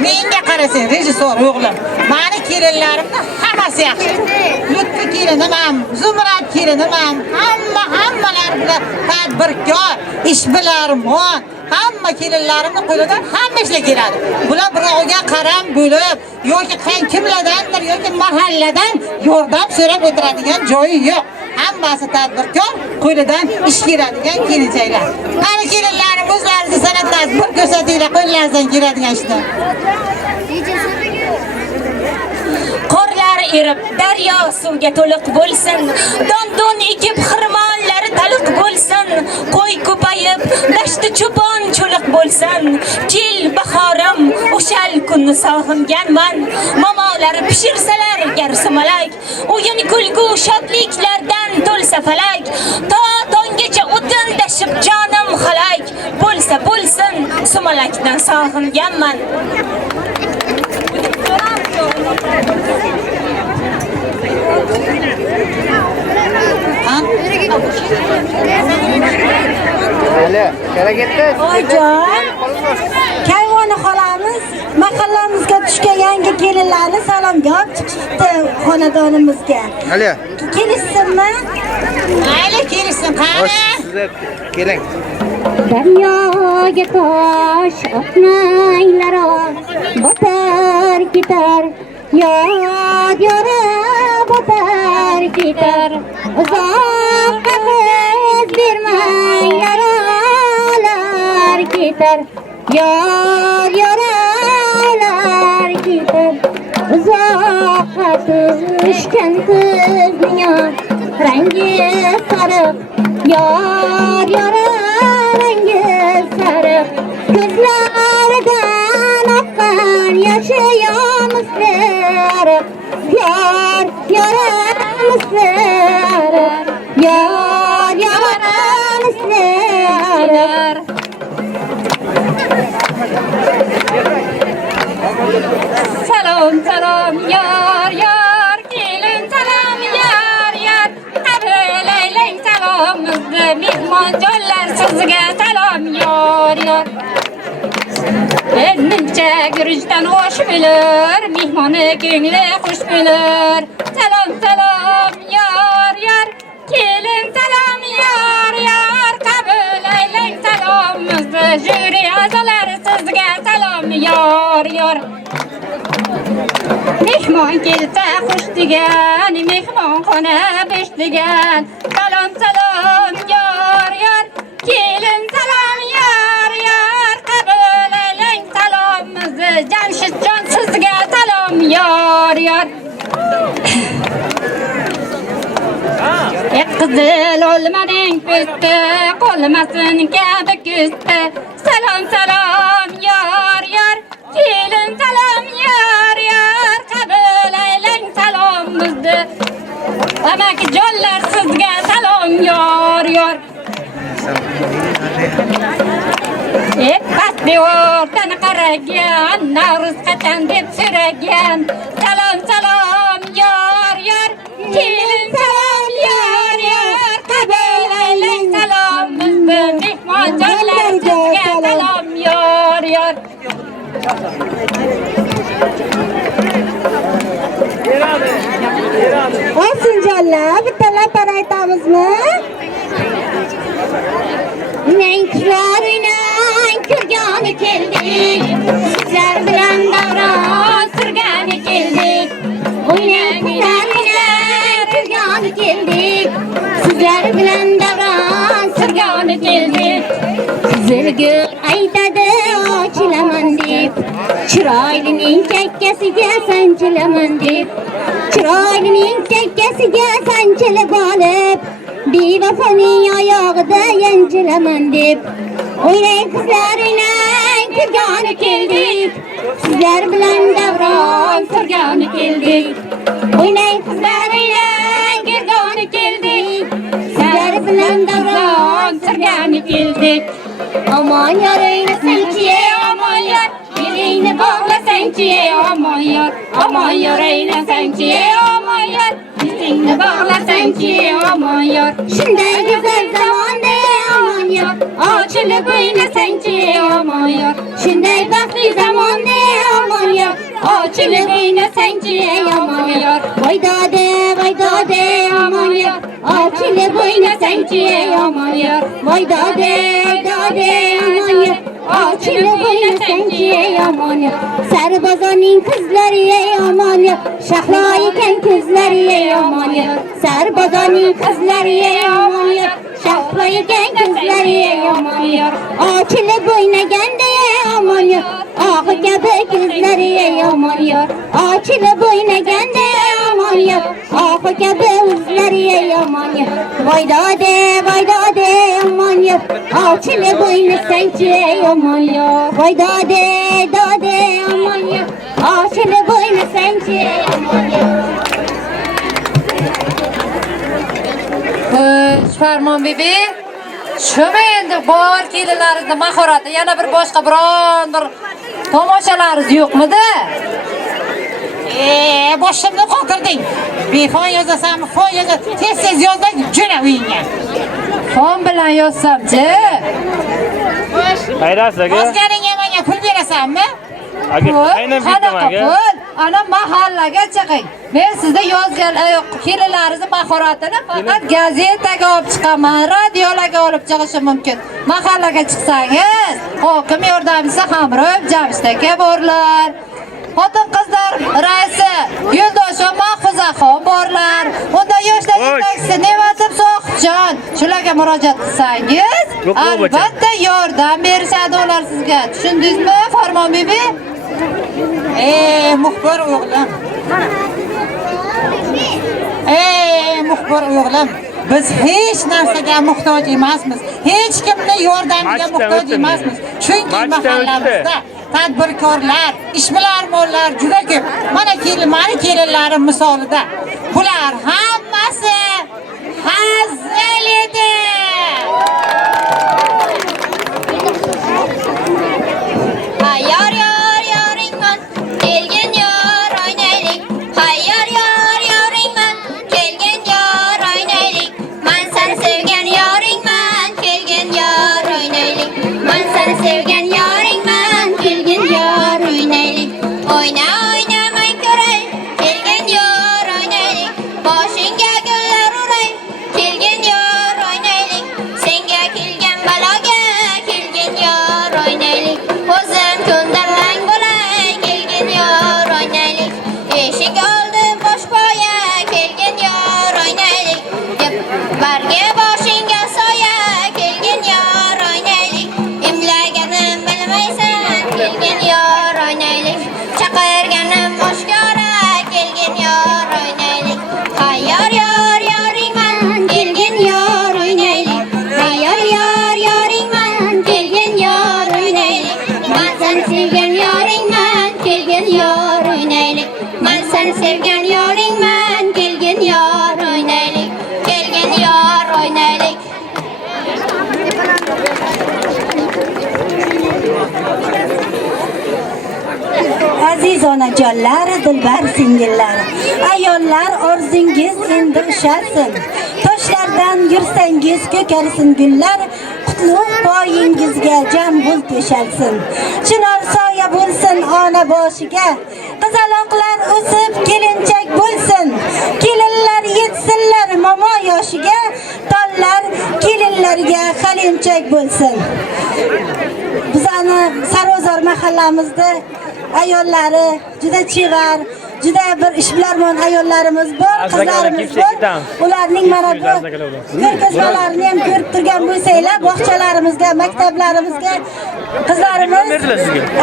Menga qarasang, rejissyor o'g'lim. Meni kelinlarimni hammasi yaxshi. Lutfi kelinim ham, Zumrad kelinim ham, hammalar bilan tadbirkor, ishbilarmon. Hamma kelinlarimni qo'lidan hamma ishlar keladi. Bular birovga qaram bo'lib, yoki kimlardandir yoki mahalladan yordam so'rab o'tiradigan joyi yo'q. Hammasi tadbirkor, qo'lidan ish keladigan kelinchaklar. Qani kelinlarim o'zlaringizni san'atlaringizni bir ko'rsatinglar, qo'llaringizdan keladigan ishlar. Qorlar erib, daryo suvga to'liq bo'lsin. Don ekib xirmonlari taliq bo'lsin. Qo'y ko'payib, dashti cho'pon cho'liq bo'lsin. Kel bahorim, o'shal kunni sog'inganman. Momolari pishirsalar gar sumalak, o'yin kulgu shodliklardan to'lsa falak. To tongacha o'tin dashib jonim xalak. Bo'lsa bo'lsin, sumalakdan sog'inganman. Ojon, Kayvoni xolamiz mahallamizga tushgan yangi kelinlarni salomga olib chiqishdi xonadonimizga. Kelishsinmi? Mayli, kelishsin. Qani? Keling. Daryoga tosh otmanglar, botar ketar. Yod yora botar ketar. Uzoqqa ko'z bermanglar, olar ketar. Yod yoralar ketar. Uzoqqa tushgan ko'zning rangi sariq. Yod yorarangi sariq. Ko'zlaridan oqqan yoshi yomg'ir. Yod yorarangi sariq. Yod yorarangi sariq. Salom, salom, yar, kelin salom, yar. Qabullaylang salomimizni, mehmonjonlar sizga salom, yar. Menimcha guruchdan osh bo'lar, mehmoni ko'ngli xush bo'lar. Salom salom yor yor, kelin salom yor yor, qabul aylang salomimizni, juri a'zolari sizga salom yor yor. Mehmon kelsa xush degan, mehmonxona besh degan. Salom salom yor yor, kelin salom yor yor, qabul aylang salomimizni, Jamshidjon sizga salom yor yor. Qizil olmaning po'sti, qolmasin kabi ko'sti. Salom salom yor yor, kelin salom yor yor, qabul aylang salomimizni. Amakijonlar sizga salom yor yor. Pastli o'rtani qaragan, Navruz qachon deb so'ragan. Salom salom yor yor, kelin salom yor yor, qabul aylang salomimizni, mehmonjonlar sizga salom yor yor. Sinjonlar, bittalar aytamizmi? Nenklar o'ynang kirgani keldik, sizlar bilan davron surgani keldik. O'ynang kirgani keldik, sizlar bilan davron surgani keldik. Qizilgul aytadi ochilaman deb, chiroylining chakkasiga sanchilaman deb, chiroylining chakkasiga sanchilib olib, bevafoning oyog'ida yanchilaman deb. O'ynang qizlar o'ynang kirgani keldik, sizlar bilan davron surgani keldik. O'ynang qizlar o'ynang kirgani keldik, sizlar bilan davron surgani keldik. Aman yor o'ynasangchi, aman yor, belingni bog'lasangchi, aman yor, aman yor o'ynasangchi, aman yor, belingni bog'lasangchi, aman yor. Shunday go'zal zamonda aman yor, ochilib o'ynasangchi, aman yor. Shunday baxtli zamonda aman yor, ochilib o'ynasangchi, aman yor. Voy dode aman yor, ochilib o'ynasangchi, aman yor. Voy dode aman yor, ochilib o'ynasangchi, aman yor. Sarbozorning qizlari aman yor, shahlo ekan ko'zlari aman yor. Sarbozorning qizlari aman yor, shahlo ekan ko'zlari aman yor. Ochilib o'ynaganda aman yor, oq kabi ko'zlari aman yor. Ochilib o'ynaganda aman yor, oq kabi ko'zlari aman yor. Voy dode aman yor, ochilib o'ynasangchi aman yor. Voy dode aman yor, ochilib o'ynasangchi aman yor. Farmon bibi, shumi endi bor kelinlaringizni mahorati, yana bir boshqa biron bir tomoshalaringiz yo'qmidi? Boshimni qotirding. Befon yozasanmi, fon yozasan, tez yozdan jo'na uyingga. Fon bilan yozsamchi? Haydasiz aka. Yozganingga menga pul berasanmi? Aka, aynan bitdim aka. Ana mahallaga chiqing. Men sizda yozgan kelinlaringizni mahoratini faqat gazetaga olib chiqaman, radiolarga olib chiqishim mumkin. Mahallaga chiqsangiz, hokim yordamchisi Hamroyev Jamshid aka borlar. Xotin-qizlar raisi Yo'ldoshev Mahfuzaxon borlar. Unda yoshlar yetakchisi Ne'matim Sohibjon. Shularga murojaat qilsangiz, albatta yordam berishadi ular sizga. Tushundingizmi, Farmon bibi? Muxbir o'g'lim. Muxbir o'g'lim. Biz hech narsaga muhtoj emasmiz. Hech kimni yordamiga muhtoj emasmiz. Chunki mahallamizda tadbirkorlar, ishbilarmonlar juda ko'p. Mana kelinlarim misolida. Bular hammasi hazil edi. Hayyor yor yoringman, kelgan yor oynaylik. Hayyor yor yoringman, kelgan yor oynaylik. Men seni sevgan yoringman, kelgan yor oynaylik. Men seni sevgan yoringman, kelgan yor Beshik oldi boshpoya kelgin yor o'ynaylik deb barga boshingga soya kelgin yor o'ynaylik imlaganim bilmaysan kelgin yor o'ynaylik chaqirganim oshkora kelgin yor o'ynaylik hayyor yor yoringman kelgin yor o'ynaylik hayyor yor yoringman kelgin yor o'ynaylik man sen sevgan yoringman kelgin yor o'ynaylik man sen sevgan yoringman kelgin yor o'ynaylik kelgin yor o'ynaylik Aziz onajonlar, dilbar singillar, ayollar orzingiz endi ushalsin. Toshlardan yursangiz ko'karsin gullar, qutlug' poyingizga jam bul to'shalsin. Chinor soya bo'lsin ona boshiga, qizaloqlar o'sib kelinchak bo'lsin. Kelinlar yetsinlar momo yoshiga, tollar kelinlarga qalinchak bo'lsin. Bizani Sarozor mahallamizda ayollari juda chevar, juda bir ishbilarmon ayollarimiz bor, qizlarimiz bor. Ularning mana bu ko'rgazmalarini ham ko'rib turgan bo'lsanglar, bog'chalarimizga, maktablarimizga qizlarimiz,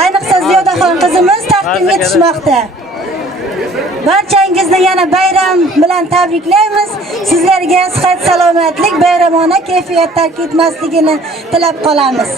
ayniqsa Ziyodaxon qizimiz taqdim etishmoqda. Barchangizni yana bayram bilan tabriklaymiz. Sizlarga sihat, salomatlik, bayramona kayfiyat tark etmasligini tilab qolamiz.